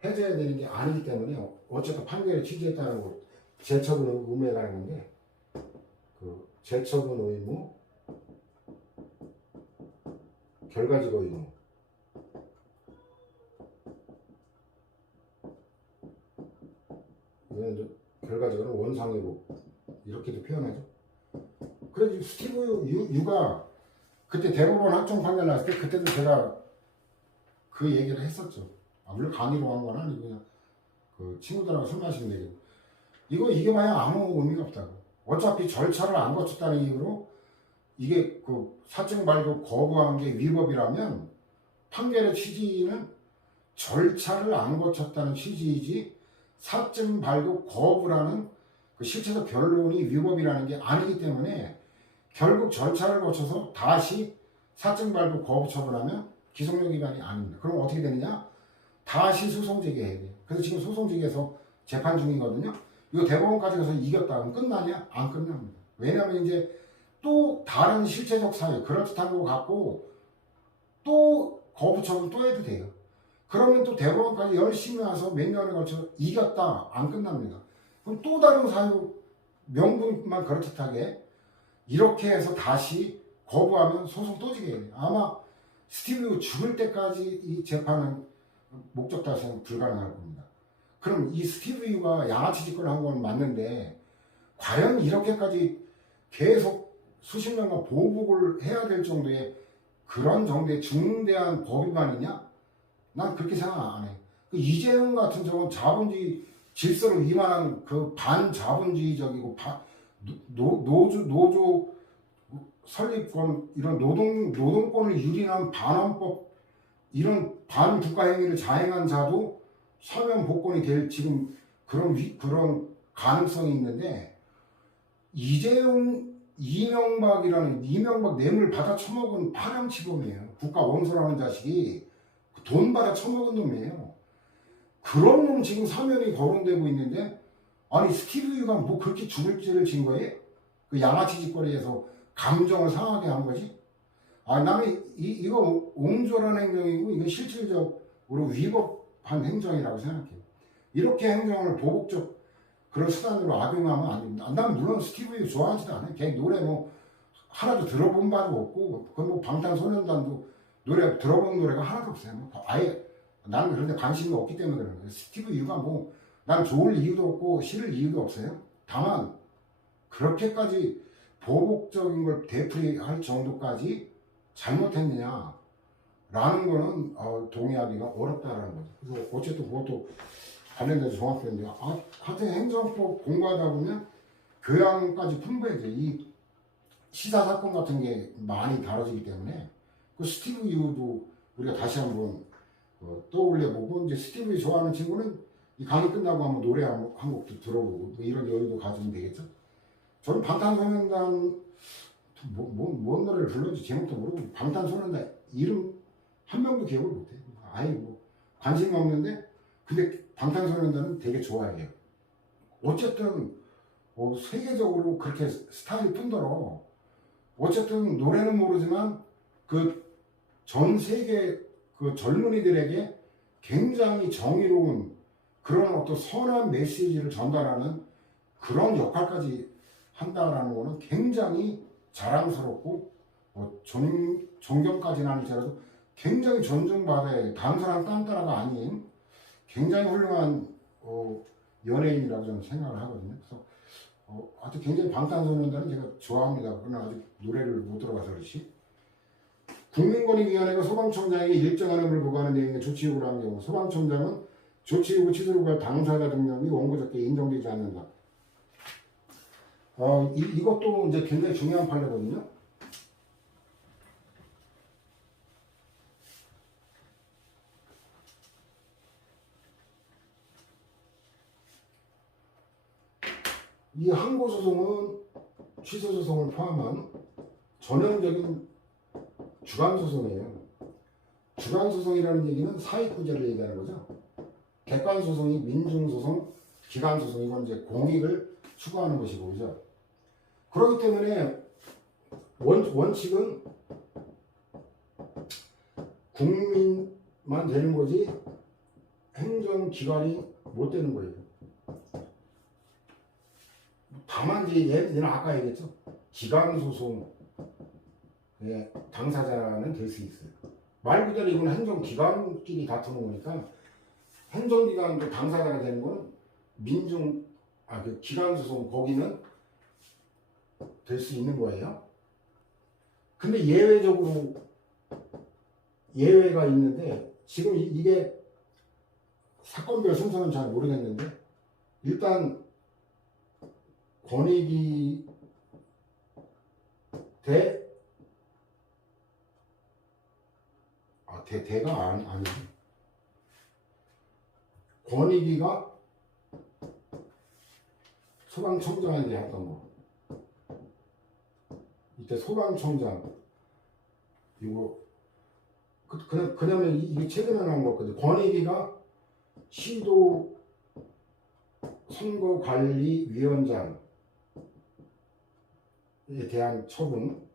해줘야 되는 게 아니기 때문에 어쨌든 판결의 취지에 따르고 재처분 의무에 가는 건데 그 재처분 의무, 결과지거 의무 이건 결과지거는 원상회복 이렇게도 표현하죠. 그래서 스티브 유가 그때 대법원 확정 판결 났을 때 그때도 제가 그 얘기를 했었죠. 물론 강의로 한 건 아니고 그냥 그 친구들하고 술 마시는 얘기. 이게 만약 아무 의미가 없다고. 어차피 절차를 안 거쳤다는 이유로 이게 그 사증 발급 거부한 게 위법이라면 판결의 취지는 절차를 안 거쳤다는 취지이지 사증 발급 거부라는 그 실체적 결론이 위법이라는 게 아니기 때문에 결국 절차를 거쳐서 다시 사증 발급 거부 처분하면 기속력 위반이 아닙니다. 그럼 어떻게 되느냐? 다시 소송 제기해야 돼요. 그래서 지금 소송 제기해서 재판 중이거든요. 이거 대법원까지 가서 이겼다 그럼 끝나냐? 안 끝납니다. 왜냐하면 이제 또 다른 실체적 사유 그럴듯한 거 갖고 또 거부 처분 또 해도 돼요. 그러면 또 대법원까지 열심히 와서 몇 년에 걸쳐 이겼다 안 끝납니다. 그럼 또 다른 사유 명분만 그럴듯하게 이렇게 해서 다시 거부하면 소송 또 지게 해요. 아마 스티브 유 죽을 때까지 이 재판은 목적 달성은 불가능할 겁니다. 그럼 이 스티브 유가 양아치 짓거리 한 건 맞는데 과연 이렇게까지 계속 수십 년간 보복을 해야 될 정도의 그런 정도의 중대한 법 위반이냐? 난 그렇게 생각 안 해. 그 이재용 같은 경우는 자본주의 질서를 위반한 그 반자본주의적이고 노조 설립권 이런 노동권을 유린한 반헌법 이런 반국가 행위를 자행한 자도 사면 복권이 될 지금 그런 가능성이 있는데 이명박 뇌물 받아 처먹은 파렴치범이에요. 국가 원수라는 자식이 돈 받아 처먹은 놈이에요. 그런 놈 지금 사면이 거론되고 있는데 아니 스티브 유가 뭐 그렇게 죽을 죄를 진 거예요? 그 양아치 짓거리에서 감정을 상하게 한 거지? 나는 이거 옹졸한 행정이고 이건 실질적으로 위법한 행정이라고 생각해요. 이렇게 행정을 보복적 그런 수단으로 악용하면 안 됩니다. 난 물론 스티브 유 좋아하지도 않아요. 걔 노래 뭐 하나도 들어본 바도 없고 그 뭐 방탄소년단도 노래 들어본 노래가 하나도 없어요. 아예 나는 그런데 관심이 없기 때문에 그런 거예요. 스티브 유가 뭐 난 좋을 이유도 없고 싫을 이유도 없어요. 다만 그렇게까지 보복적인 걸 되풀이할 정도까지 잘못했느냐 라는 거는 동의하기가 어렵다라는 거죠. 그래서 어쨌든 그것도 관련돼서 종합했는데 하여튼 행정법 공부하다 보면 교양까지 풍부해져. 이 시사 사건 같은 게 많이 다뤄지기 때문에 그 스티브 유도 우리가 다시 한번 떠올려보고 이제 스티브 유 좋아하는 친구는 이 강의 끝나고 한번 노래 한 곡도 들어보고 뭐 이런 여유도 가지면 되겠죠. 저는 방탄소년단 뭔 노래를 불렀지 제목도 모르고 방탄소년단 이름 한 명도 기억을 못해. 아예 뭐 관심이 없는데 근데 방탄소년단은 되게 좋아해요. 어쨌든 세계적으로 그렇게 스타일 뿐더러 어쨌든 노래는 모르지만 그 전 세계 그 젊은이들에게 굉장히 정의로운 그런 어떤 선한 메시지를 전달하는 그런 역할까지 한다라는 거는 굉장히 자랑스럽고 존경까지는 아니더라도 굉장히 존중받아야 단순한 딴따라가 아닌 굉장히 훌륭한 연예인이라고 저는 생각을 하거든요. 그래서 아주 굉장히 방탄소년단은 제가 좋아합니다. 그러나 아직 노래를 못 들어봐서 그렇지. 국민권익위원회가 소방청장에게 일정한 의무를 부과하는 내용의 조치요구를 한 경우 소방청장은 조치요구 취소를 구할 당사자 등록이 원고적게 인정되지 않는다. 이것도 이제 굉장히 중요한 판례거든요. 이 항고소송은 취소소송을 포함한 전형적인 주관소송이에요. 주관소송이라는 얘기는 사익구제를 얘기하는 거죠. 객관소송이 민중소송, 기관소송 이건 이제 공익을 추구하는 것이고, 그죠? 그렇기 때문에 원칙은 국민만 되는 거지 행정기관이 못 되는 거예요. 다만 이제 얘는 아까 얘기했죠. 기관소송의 당사자는 될 수 있어요. 말 그대로 이건 행정기관끼리 다투는 거니까 행정기관도 당사자가 되는 건 그 기관소송 거기는 될 수 있는 거예요. 근데 예외적으로 예외가 있는데 지금 이게 사건별 순서는 잘 모르겠는데 일단 권익위 대가 아니지. 권익위가 소방청장에게 했던 거. 이때 소방청장 이거 그냐면 이게 최근에 나온 거거든. 권익위가 시도 선거관리위원장에 대한 처분.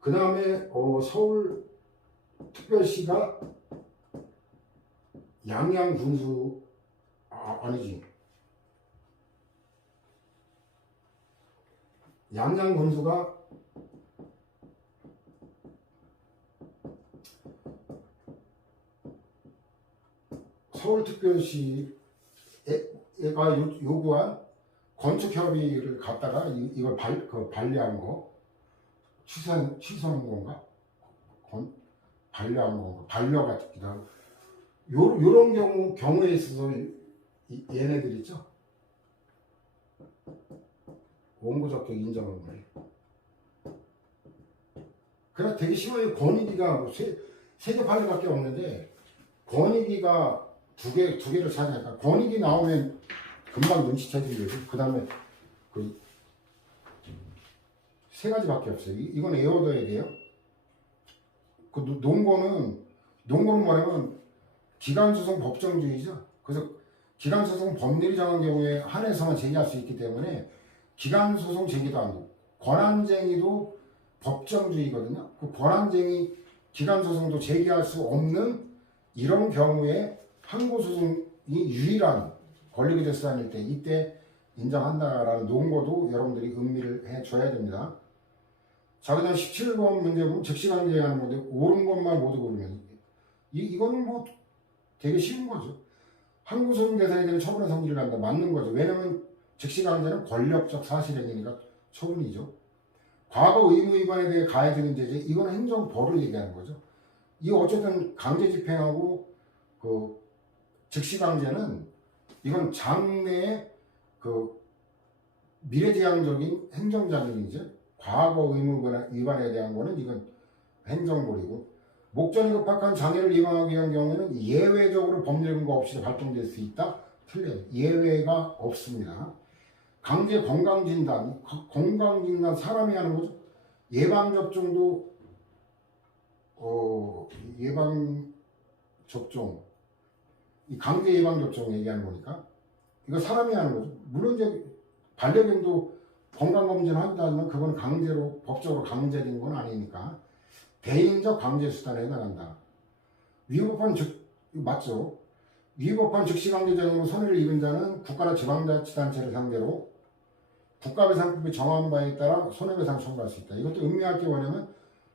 그 다음에 서울특별시가 양양군수 아니지. 양양군수가 서울특별시가 요구한 건축협의를 갖다가 이걸 반려한 거 취소한 건가? 반려한 건가? 반려 같기도 하고 요런 경우에 있어서 얘네들 있죠? 원고적격 인정한 거예요. 그래 되게 쉬워요. 권익위가 세 개 판례밖에 없는데 권익위가 두 개를 찾아니까 권익위 나오면 금방 눈치채는 거죠. 그 다음에 세 가지밖에 없어요. 이건 외워둬야 돼요. 그 논거는 뭐냐면 기관소송 법정주의죠. 그래서 기관소송 법률이 정한 경우에 한해서만 제기할 수 있기 때문에 기관소송 제기도 안 되고 권한쟁의도 법정주의거든요. 그 권한쟁의 기관소송도 제기할 수 없는 이런 경우에 항고소송이 유일한 권리구제 수단일 때 이때 인정한다라는 논거도 여러분들이 음미를 해줘야 됩니다. 자, 그 다음 17번 문제 보면 즉시강제하는 건데 옳은 것만 모두 고르면 이거는 뭐 되게 쉬운 거죠. 항고소송 대상에 대한 처분의 성질을 한다. 맞는 거죠. 왜냐면 즉시강제는 권력적 사실행위니까 처분이죠. 과거 의무 위반에 대해 가해지는 제재 이건 행정벌을 얘기하는 거죠. 이 어쨌든 강제 집행하고 그 즉시강제는 이건 장래의 그 미래지향적인 행정작용이죠. 과거 의무 위반에 대한 거는 이건 행정벌이고 목전이 급박한 장애를 예방하기 위한 경우에는 예외적으로 법률 근거 없이 발동될 수 있다. 틀려요. 예외가 없습니다. 강제 건강진단, 건강진단 사람이 하는 거죠. 예방접종도 예방접종, 이 강제 예방접종 얘기하는 거니까 이거 사람이 하는 거죠. 물론 이제 반려견도 건강검진을 한다면 그건 강제로 법적으로 강제된 건 아니니까 대인적 강제수단에 해당한다. 위법한 맞죠? 위법한 즉시강제적으로 손해를 입은 자는 국가나 지방자치단체를 상대로 국가배상법이 정한 바에 따라 손해배상 청구할 수 있다. 이것도 음미할 게 뭐냐면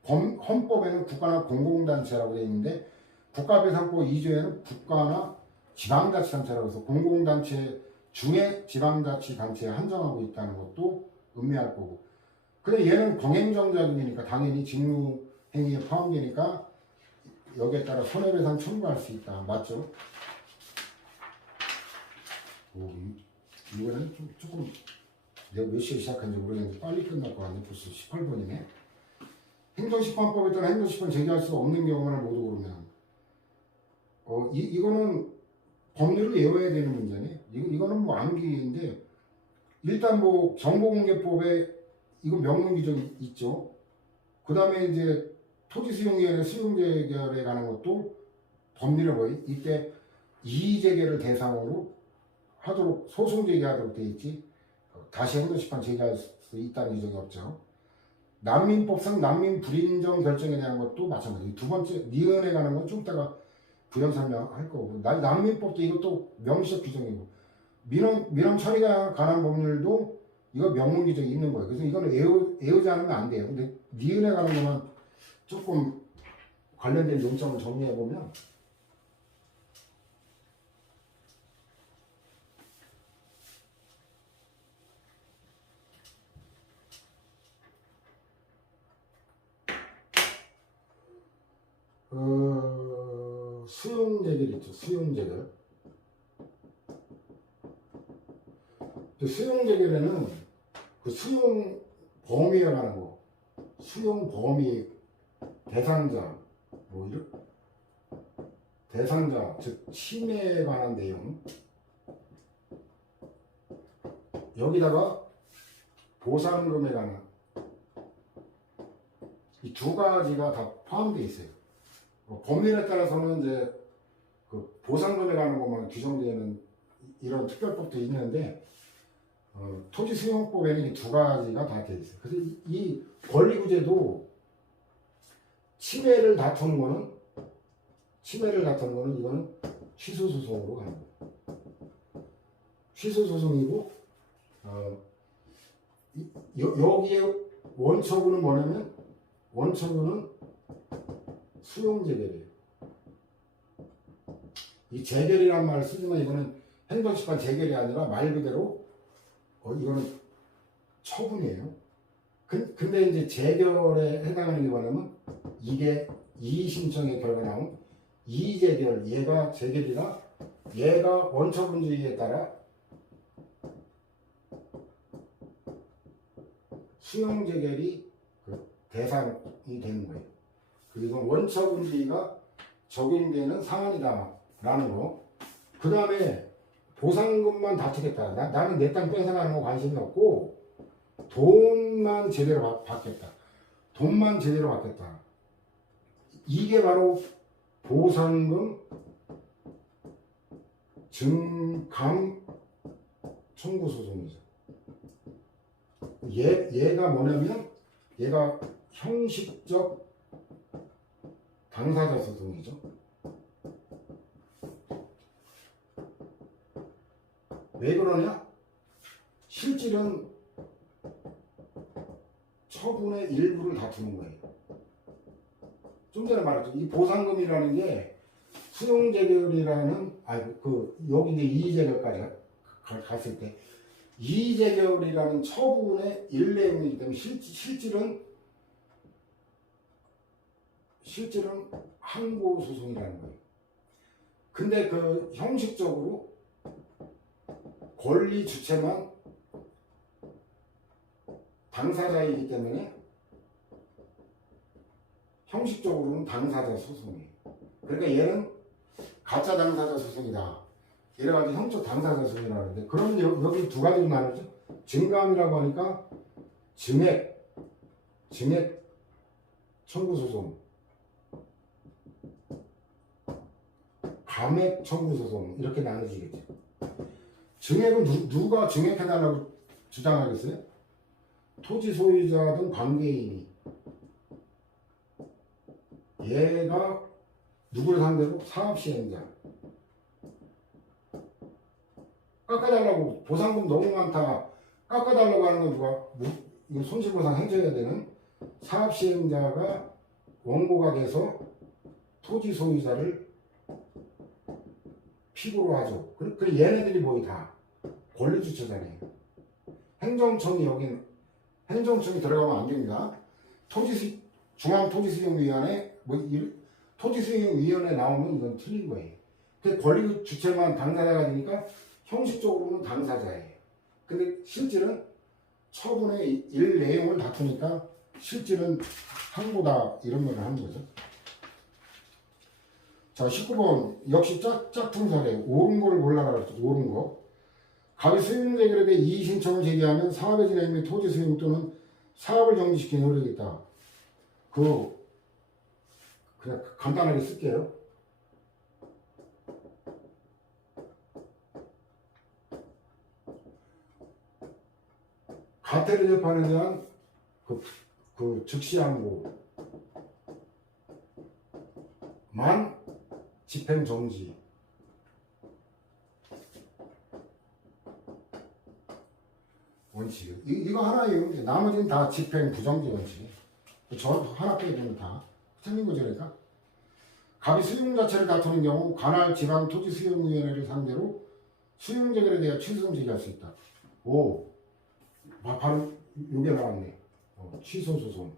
헌법에는 국가나 공공단체라고 되어 있는데 국가배상법 2조에는 국가나 지방자치단체라고 해서 공공단체 중에 지방자치단체에 한정하고 있다는 것도 음미할 거고. 근데 얘는 공행정작용이니까 당연히 직무 행위에 포함되니까 여기에 따라 손해배상 청구할 수 있다. 맞죠? 이거는 조금 내가 몇 시에 시작한지 모르겠는데 빨리 끝날 것 같네. 벌써 18분이네. 행정심판법에 따라 행정심판 제기할 수 없는 경우는 모두 그러면 이거는 법률을 외워야 되는 문제네. 이거는 뭐 암기인데 일단 뭐 정보공개법에 이거 명문 규정이 있죠. 그 다음에 이제 토지수용위원회 수용재결에 관한 것도 법률에 뭐 이때 이의제결을 대상으로 하도록 소송 제기하도록 돼 있지. 다시 행정심판 제기할 수 있다는 규정이 없죠. 난민법상 난민 불인정 결정에 대한 것도 마찬가지. 두 번째 니은에 관한 건 좀 이따가 부연 설명할 거고, 난민법도 이것도 명시적 규정이고, 민원 처리에 관한 법률도 이거 명문 규정이 있는 거예요. 그래서 이거는 외우지 않으면 안 돼요. 근데 니은에 관한 것만 조금 관련된 용점을 정리해 보면, 수용재결 있죠. 수용재결. 수용재결에는 그 수용 범위에 관한 거, 수용 범위 대상자, 뭐 이런 대상자 즉 침해에 관한 내용, 여기다가 보상금에 관한 이 두 가지가 다 포함되어 있어요. 법률에 따라서는 이제 그 보상금에 관한 것만 규정되는 이런 특별법도 있는데 토지수용법에는 이 두 가지가 다 되어 있어요. 그래서 이 권리구제도 침해를 다투는 거는 이거는 취소소송으로 가는 거예요. 취소소송이고 여기에 원처구는 뭐냐면 원처구는 수용재결이에요. 이 재결이라는 말을 쓰지만 이거는 행정심판 재결이 아니라 말 그대로 이거는 처분이에요. 근데 이제 재결에 해당하는 게 뭐냐면 이게 이의신청의 결과 나온 이의재결, 얘가 재결이라 얘가 원처분주의에 따라 수용재결이 그 대상이 되는 거예요. 그리고 원처분주의가 적용되는 사안이다라는 거. 그 다음에 보상금만 다투겠다. 나는 내 땅 뺏어가는 거 관심이 없고 돈만 제대로 받겠다. 돈만 제대로 받겠다. 이게 바로 보상금 증감 청구 소송이죠. 얘가 뭐냐면 얘가 형식적 당사자 소송이죠. 왜 그러냐? 실질은 처분의 일부를 다투는 거예요. 좀 전에 말했죠. 이 보상금이라는 게 수용재결이라는 여기 이제 이의재결까지 갔을 때 이의재결이라는 처분의 일내용이기 때문에 실질은 항고소송이라는 거예요. 근데 그 형식적으로 권리 주체만 당사자이기 때문에 형식적으로는 당사자 소송이에요. 그러니까 얘는 가짜 당사자 소송이다. 이래가지고 형적 당사자 소송이라는데, 그러면 여기 두 가지로 나누죠. 증감이라고 하니까 증액 청구 소송, 감액 청구 소송 이렇게 나눠지겠죠. 증액은 누가 증액해달라고 주장하겠어요? 토지 소유자든 관계인이. 얘가 누구를 상대로? 사업시행자. 깎아달라고, 보상금 너무 많다, 깎아달라고 하는 건 누가? 이거 손실보상 해줘야 되는 사업시행자가 원고가 돼서 토지 소유자를 피고로 하죠. 그리고 얘네들이 뭐이 다 권리주체자네요. 행정청이 들어가면 안 됩니다. 토지 중앙토지수용위원회 토지수용위원회 나오면 이건 틀린 거예요. 그 권리 주체만 당사자가 되니까 형식적으로는 당사자예요. 근데 실질은 처분의 일 내용을 다투니까 실질은 항고다 이런 말을 하는 거죠. 자, 19번 역시 짝퉁사례 옳은 거를 골라라 그랬죠. 옳은 거. 갑이 수용재결에 대해 이의신청을 제기하면 사업의 진행 및 토지 수용 또는 사업을 정지시키는 효력이 있다. 그냥 간단하게 쓸게요. 가태료 재판에 대한 그 즉시항고만 집행 정지. 원칙. 이거 하나예요. 나머지는 다 집행 부정지 원칙. 저 하나 빼고는 다 틀린 거죠, 그러니까. 갑이 수용 자체를 다투는 경우 관할 지방 토지 수용위원회를 상대로 수용 재결에 대해 취소송 제기할 수 있다. 오, 바로 요게 나왔네. 취소 소송.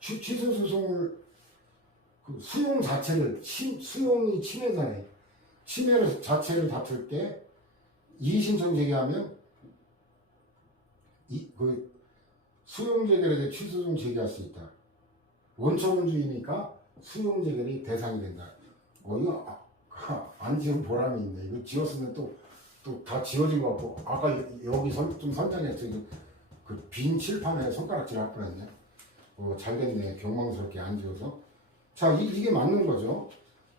취소 소송을 그 수용 자체를 수용이 침해잖아요. 침해 자체를 다툴 때 이의신청 제기하면 그 수용 재결에 대해 취소송 제기할 수 있다. 원처분주의니까 수용 재결이 대상이 된다. 이거 안 지운 보람이 있네. 이거 지웠으면 또 다 지워진 것 같고 아까 여기 좀 선장했죠. 그 빈 칠판에 손가락질 할 뻔했네. 잘 됐네. 경망스럽게 안 지워서. 자, 이게 맞는 거죠.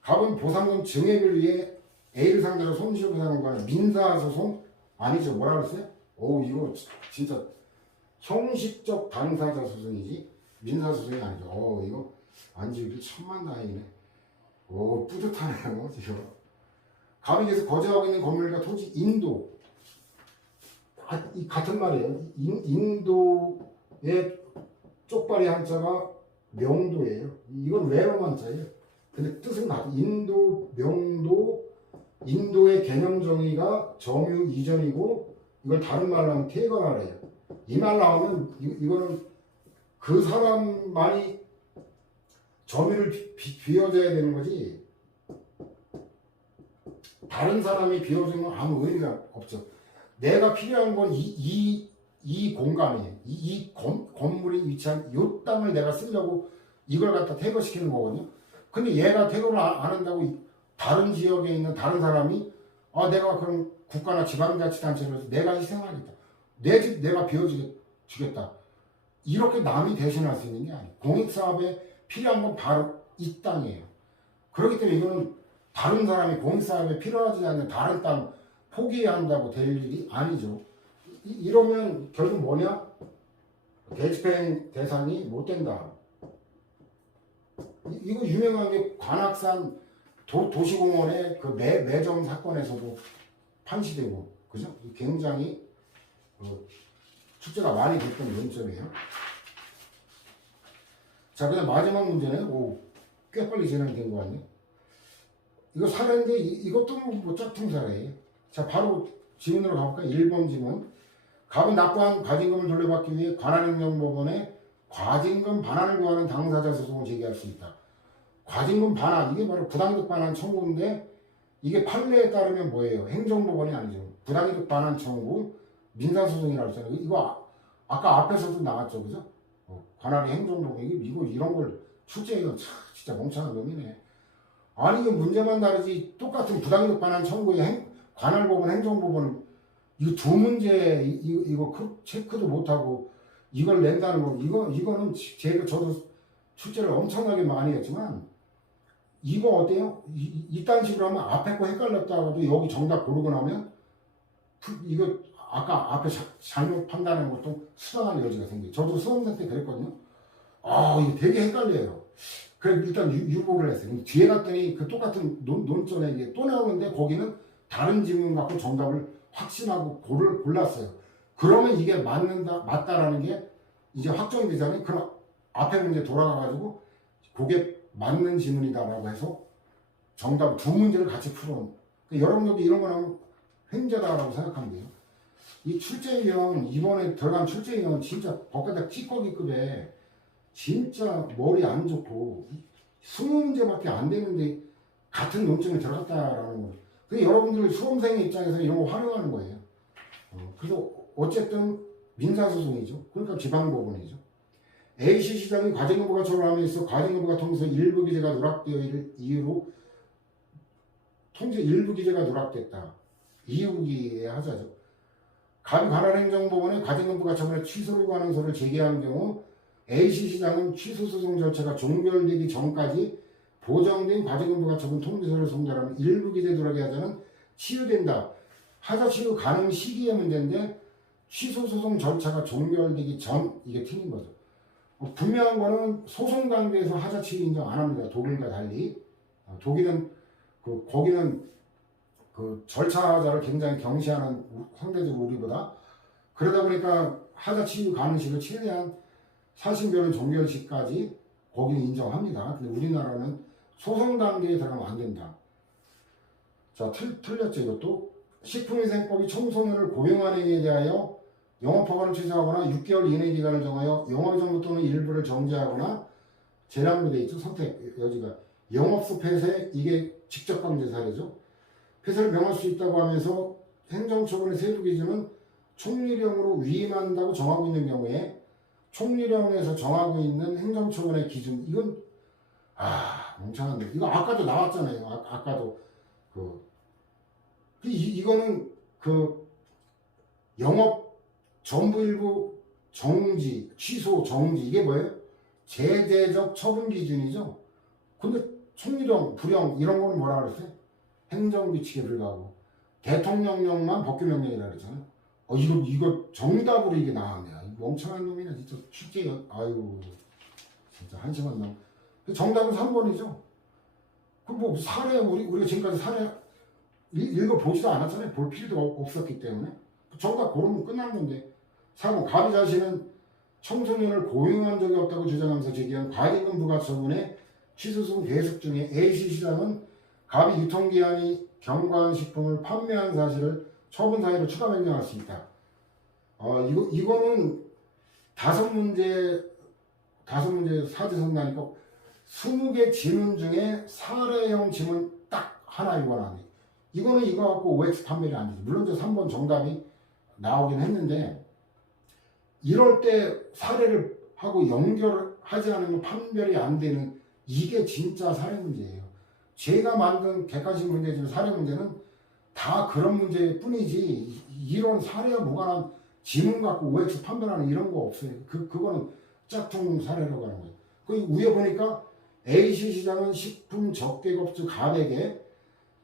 갑은 보상금 증액을 위해 A를 상대로 손실보상을 거는 민사소송 아니죠. 뭐라 그랬어요? 이거 진짜 형식적 당사자 소송이지 민사소송이 아니죠. 이거 안 지우길 천만다행이네. 뿌듯하네요. 지금. 갑이 계속 거주하고 있는 건물과 토지 인도 이 같은 말이에요. 인도의 쪽발이 한자가 명도예요. 이건 외로 한자예요. 근데 뜻은 같아요. 인도, 명도, 인도의 개념 정의가 정유 이전이고 이걸 다른 말로 하면 태관하래요. 이 말 나오면 이거는 그 사람만이 점유를 비워줘야 되는 거지 다른 사람이 비워주는 건 아무 의미가 없죠. 내가 필요한 건 이 공간이에요. 이 건물이 위치한 이 땅을 내가 쓰려고 이걸 갖다 퇴거시키는 거거든요. 근데 얘가 퇴거를 안 한다고 다른 지역에 있는 다른 사람이 내가 그럼 국가나 지방자치단체로 내가 희생하겠다. 내 집 내가 비워주겠다. 이렇게 남이 대신할 수 있는 게 아니에요. 공익사업에 필요한 건 바로 이 땅이에요. 그렇기 때문에 이거는 다른 사람이 공익사업에 필요하지 않는 다른 땅 포기해야 한다고 될 일이 아니죠. 이러면 결국 뭐냐? 대집행 대상이 못 된다. 이거 유명한 게 관악산 도시공원의 그 매점 사건에서도 판시되고, 그죠? 굉장히 출제가 많이 됐던 논점이에요. 자, 그다음 마지막 문제는 꽤 빨리 진행된 거 같네. 이거 사례인데 이것도 뭐 짝퉁 사례예요. 자, 바로 지문으로 가볼까요? 1번 지문. 갑은 납부한 과징금을 돌려받기 위해 관할행정법원에 과징금 반환을 구하는 당사자 소송을 제기할 수 있다. 과징금 반환, 이게 바로 부당이득 반환 청구인데 이게 판례에 따르면 뭐예요? 행정법원이 아니죠. 부당이득 반환 청구, 민사소송이라고 했잖아요. 이거 아까 앞에서도 나왔죠, 그죠? 관할의 행정법원, 이런 걸 출제해요. 진짜 멍청한 놈이네. 아니, 이거 문제만 다르지 똑같은 부당이득 반환 청구에 관할법원, 행정법원 이거 두 문제 이거 체크도 못하고 이걸 낸다는 거 이거는 저도 출제를 엄청나게 많이 했지만 이거 어때요? 이딴 식으로 하면 앞에 거 헷갈렸다가도 여기 정답 고르고 나면 이거 아까 앞에 잘못 판단한 것도 수정할 여지가 생겨요. 저도 수험생 때 그랬거든요. 이거 되게 헷갈려요. 그래서 일단 유보를 했어요. 뒤에 갔더니 그 똑같은 논점에 이게 또 나오는데 거기는 다른 질문 갖고 정답을 확신하고 골랐어요. 그러면 이게 맞다라는 게 이제 확정이 되잖아요. 그럼 앞에 문제 돌아가가지고 그게 맞는 지문이다라고 해서 정답 두 문제를 같이 풀어온. 그러니까 여러분들도 이런 거는 횡재다라고 생각하면 돼요. 이 출제위원, 이번에 들어간 출제위원 진짜 법과다 찌꺼기급에 진짜 머리 안 좋고 20문제밖에 안 되는데 같은 논점에 들어갔다라는 거예요. 그래서 여러분들 수험생의 입장에서 이런 거 활용하는 거예요. 그래서 어쨌든 민사소송이죠. 그러니까 지방법원이죠. A씨 시장이 과징금부가 처벌함에 있어 과징금부가 통해서 일부 기재가 누락되어 있을 이유로 통지 일부 기재가 누락됐다. 이유기에 하자죠. 갑이 관할 행정법원에 과징금부가 처벌해 취소를 구하는 소를 제기한 경우 A씨 시장은 취소 소송 절차가 종결되기 전까지 보정된 과징금부가 처분 통지서를 송달하면 일부 기재 누락의 하자는 치유된다. 하자 치유 가능 시기의 문제인데 취소 소송 절차가 종결되기 전 이게 틀린 거죠. 분명한 거는 소송 단계에서 하자 치유 인정 안 합니다. 독일과 달리. 독일은 거기는 절차자를 굉장히 경시하는 상대적으로 우리보다. 그러다 보니까 하자 치유 가능식을 최대한 사실변은 종결시까지 거기는 인정합니다. 근데 우리나라는 소송 단계에 들어가면 안 된다. 자, 틀렸죠, 이것도. 식품위생법이 청소년을 고용하는 행위에 대하여 영업허가를 취소하거나 6개월 이내 기간을 정하여 영업정보 또는 일부를 정지하거나 제한으로 되어 있죠. 선택 여지가. 영업소 폐쇄, 이게 직접강제 사례죠. 폐쇄를 명할 수 있다고 하면서 행정처분의 세부 기준은 총리령으로 위임한다고 정하고 있는 경우에 총리령에서 정하고 있는 행정처분의 기준, 이건 멍청한데 이거 아까도 나왔잖아요. 아까도 이거는 영업 전부 일부 정지, 취소, 정지, 이게 뭐예요? 제재적 처분 기준이죠. 근데 총리령, 부령 이런 거는 뭐라 그랬어요? 행정규칙에 불과하고 대통령령만 법규명령이라 그랬잖아요. 이거 정답으로 이게 나왔네. 멍청한 놈이네 진짜. 쉽게 아유 진짜 한심한 놈. 정답은 3번이죠. 그럼 뭐 사례 우리가 지금까지 사례 읽어보지도 않았잖아요. 볼 필요도 없었기 때문에 정답 고르면 끝난 건데. 4번 갑이 자신은 청소년을 고용한 적이 없다고 주장하면서 제기한 과징금 부과 처분의 취소소송 계속 중에 A씨 시장은 갑이 유통기한이 경과한 식품을 판매한 사실을 처분 사유로 추가 변경할 수 있다. 이거는 5문제 사제선다니까 20개 지문 중에 사례형 지문 딱 하나 이거는 안 돼. 이거는 이거 갖고 OX 판별이 안 되죠. 물론 저 3번 정답이 나오긴 했는데 이럴 때 사례를 하고 연결하지 않으면 판별이 안 되는 이게 진짜 사례 문제예요. 제가 만든 객관식 문제지만 사례 문제는 다 그런 문제뿐이지 이런 사례와 무관한 지문 갖고 OX 판별하는 이런 거 없어요. 그거는 짝퉁 사례라고 하는 거예요. 그 위에 보니까 A씨 시장은 식품 적객업주 갑에게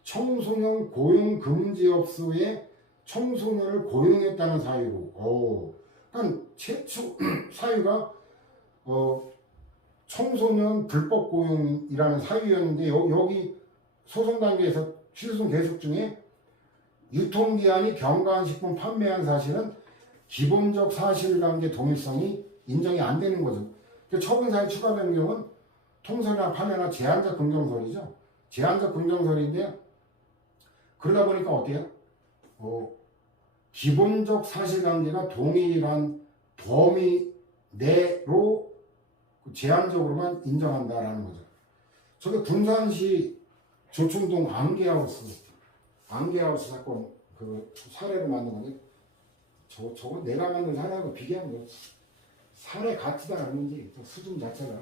청소년 고용 금지업소에 청소년을 고용했다는 사유로. 그러니까 최초 사유가 청소년 불법 고용이라는 사유였는데 여기 소송 단계에서 취소송 계속 중에 유통기한이 경과한 식품 판매한 사실은 기본적 사실관계 동일성이 인정이 안 되는 거죠. 처분사유 추가 변경은 통설이나 판례나 제한적 긍정설이죠. 제한적 긍정설인데 그러다 보니까 어때요? 기본적 사실관계가 동일한 범위 내로 제한적으로만 인정한다라는 거죠. 저게 군산시 조충동 안개하우스 사건 사례로 만든 건데 저거 내가 만든 사례하고 비교하면 뭐 사례 같지도 않은지 수준 자체가.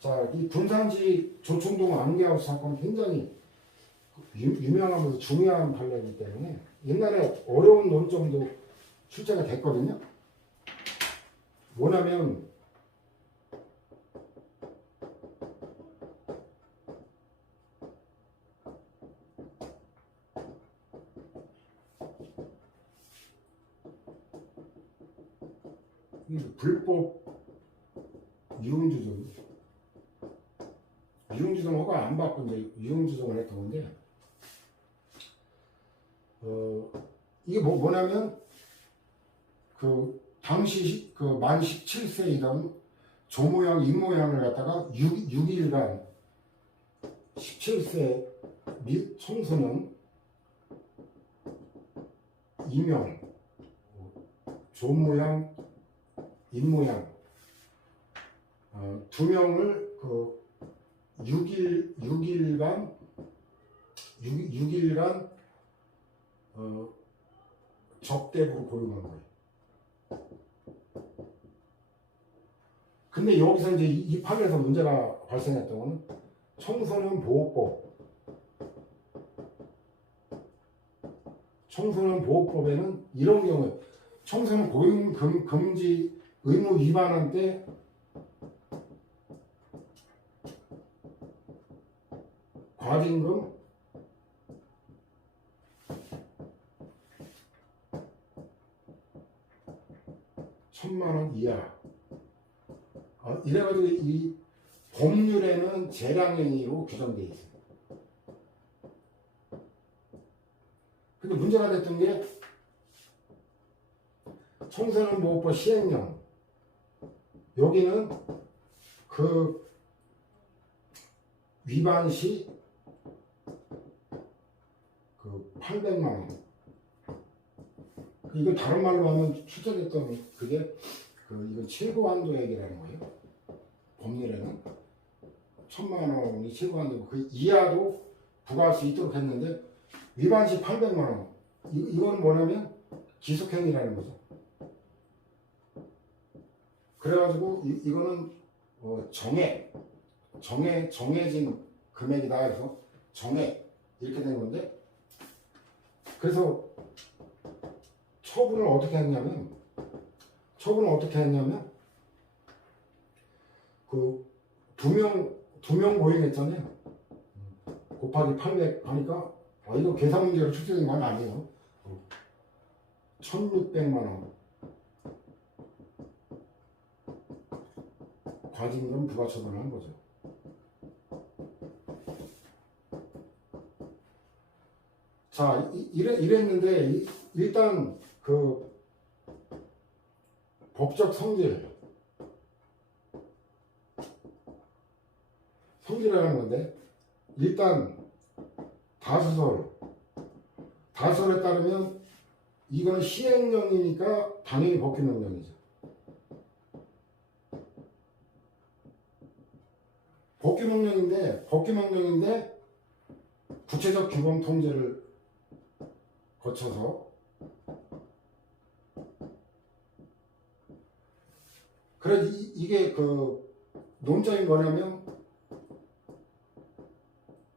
자, 이 군산시 조충동 안개하우스 사건은 굉장히 유명하면서 중요한 판례이기 때문에 옛날에 어려운 논점도 출제가 됐거든요. 뭐냐면 불법 유흥주점 허가 안 받고 이제 유흥주점을 했던 건데 이게 뭐냐면 당시 만 17세이던 조모양 임모양을 갖다가 6일간 17세 및 청소년 이명 조모양 임모양 두 명을 그 6일간 적대부로 고용한 거예요. 근데 여기서 이제 이 판에서 문제가 발생했던 거는 청소년 보호법에는 이런 경우에 청소년 고용 금지 의무 위반한 때 과징금 1,000,000원 이하. 이래가지고 이 법률에는 재량행위로 규정되어 있어요. 근데 문제가 됐던 게 청소년 보호법 시행령, 여기는 그 위반 시 그 800만 원. 이거 다른 말로 하면 출제됐던 그게 이건 최고한도액이라는 거예요. 법률에는 1,000,000 원이 최고한도고 그 이하도 부과할 수 있도록 했는데 위반 시 800만 원. 이건 뭐냐면 기속행위라는 거죠. 그래가지고 이거는 정해진 금액이다 해서 정액 이렇게 된 건데, 그래서 처분을 어떻게 했냐면 그 두 명 고용했잖아요. 곱하기 800 하니까 이거 계산 문제로 출제된 건 아니에요. 1,600만 원 과징금 부과처분을 한 거죠. 자, 이랬는데 일단 그 법적 성질이라는 건데, 일단 다수설에 따르면 이건 시행령이니까 당연히 법규명령이죠. 법규명령인데 구체적 규범 통제를 거쳐서, 그래서 이게 그 논점이 뭐냐면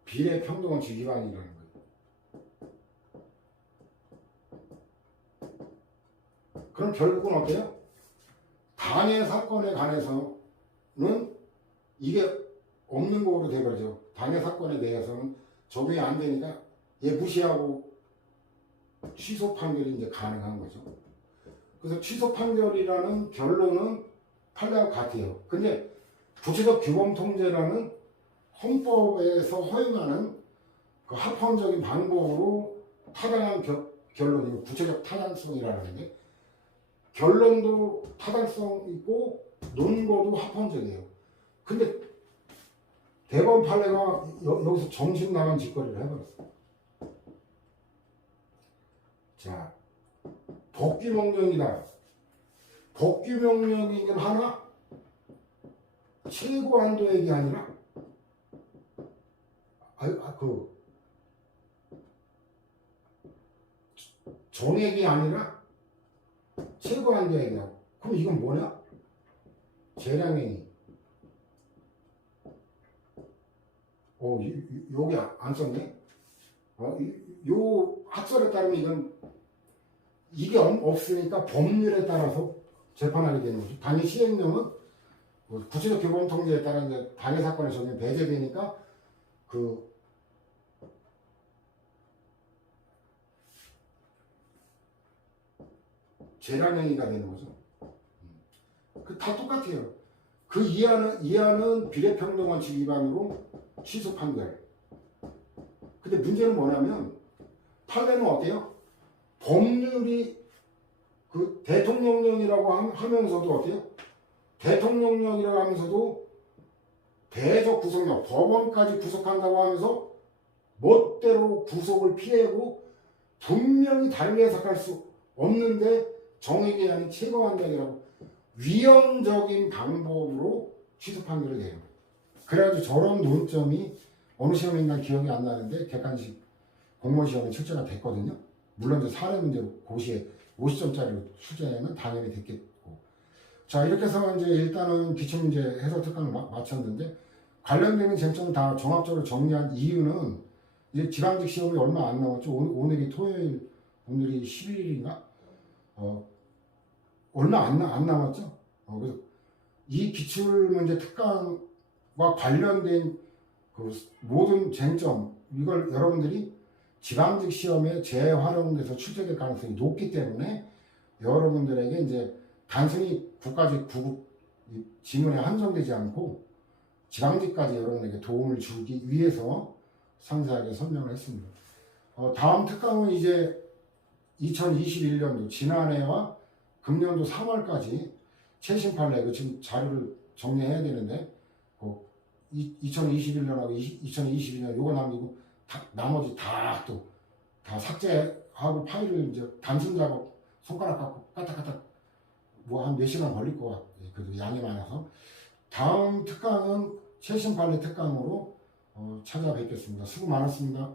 비례평등원칙 위반이라는 거예요. 그럼 결국은 어때요? 단해 사건에 관해서는 이게 없는 거로 돼버리죠. 단해 사건에 대해서는 적용이 안 되니까 얘 무시하고 취소 판결이 이제 가능한 거죠. 그래서 취소 판결이라는 결론은 판례와 같아요. 근데 구체적 규범 통제라는 헌법에서 허용하는 그 합헌적인 방법으로 타당한 결론이고 구체적 타당성이라는 건데, 결론도 타당성 있고 논거도 합헌적이에요. 근데 대법원 판례가 여기서 정신 나간 짓거리를 해버렸어요. 자, 법규명령이다. 법규명령이긴 하나 최고한도액이 아니라 정액이 아니라 최고한도액이야. 그럼 이건 뭐냐? 재량행위. 여기 안 썼네? 요 학설에 따르면 이게 없으니까 법률에 따라서 재판하게 되는 거죠. 단위 시행령은 구체적 규범 통제에 따라 이제 단위 사건에 적용 배제되니까 그 재량행위가 되는 거죠. 다 똑같아요. 그 이하는 비례평등원칙 위반으로 취소 판결. 근데 문제는 뭐냐면 판례는 어때요? 법률이 그 대통령령이라고 하면서도 어때요? 대통령령이라고 하면서도 대적 구속력, 법원까지 구속한다고 하면서 멋대로 구속을 피하고 분명히 다르게 해석할 수 없는데 정액이 아닌 최고한도액이라고 위헌적인 방법으로 취소 판결을 내요. 그래가지고 저런 논점이 어느 시험인가 기억이 안 나는데 객관식 공무원 시험에 출제가 됐거든요. 물론 이제 사례 문제로 고시에 50점짜리 출제는 당연히 됐겠고. 자, 이렇게 해서 이제 일단은 기출문제 해설 특강을 마쳤는데 관련되는 쟁점 다 종합적으로 정리한 이유는 이제 지방직 시험이 얼마 안 남았죠. 오늘이 토요일, 오늘이 11일인가? 얼마 안 남았죠. 그래서 이 기출문제 특강과 관련된 그 모든 쟁점, 이걸 여러분들이 지방직 시험에 재활용돼서 출제될 가능성이 높기 때문에 여러분들에게 이제 단순히 국가직 구급 지문에 한정되지 않고 지방직까지 여러분에게 도움을 주기 위해서 상세하게 설명을 했습니다. 다음 특강은 이제 2021년도 지난해와 금년도 3월까지 최신 판례, 지금 자료를 정리해야 되는데 2021년하고 2022년 요거 남기고 나머지 다 삭제하고 파일을 이제 단순 작업 손가락 갖고 까딱까딱 뭐 한 몇 시간 걸릴 것 같아요. 그래도 양이 많아서 다음 특강은 최신 판례 특강으로 찾아뵙겠습니다. 수고 많았습니다.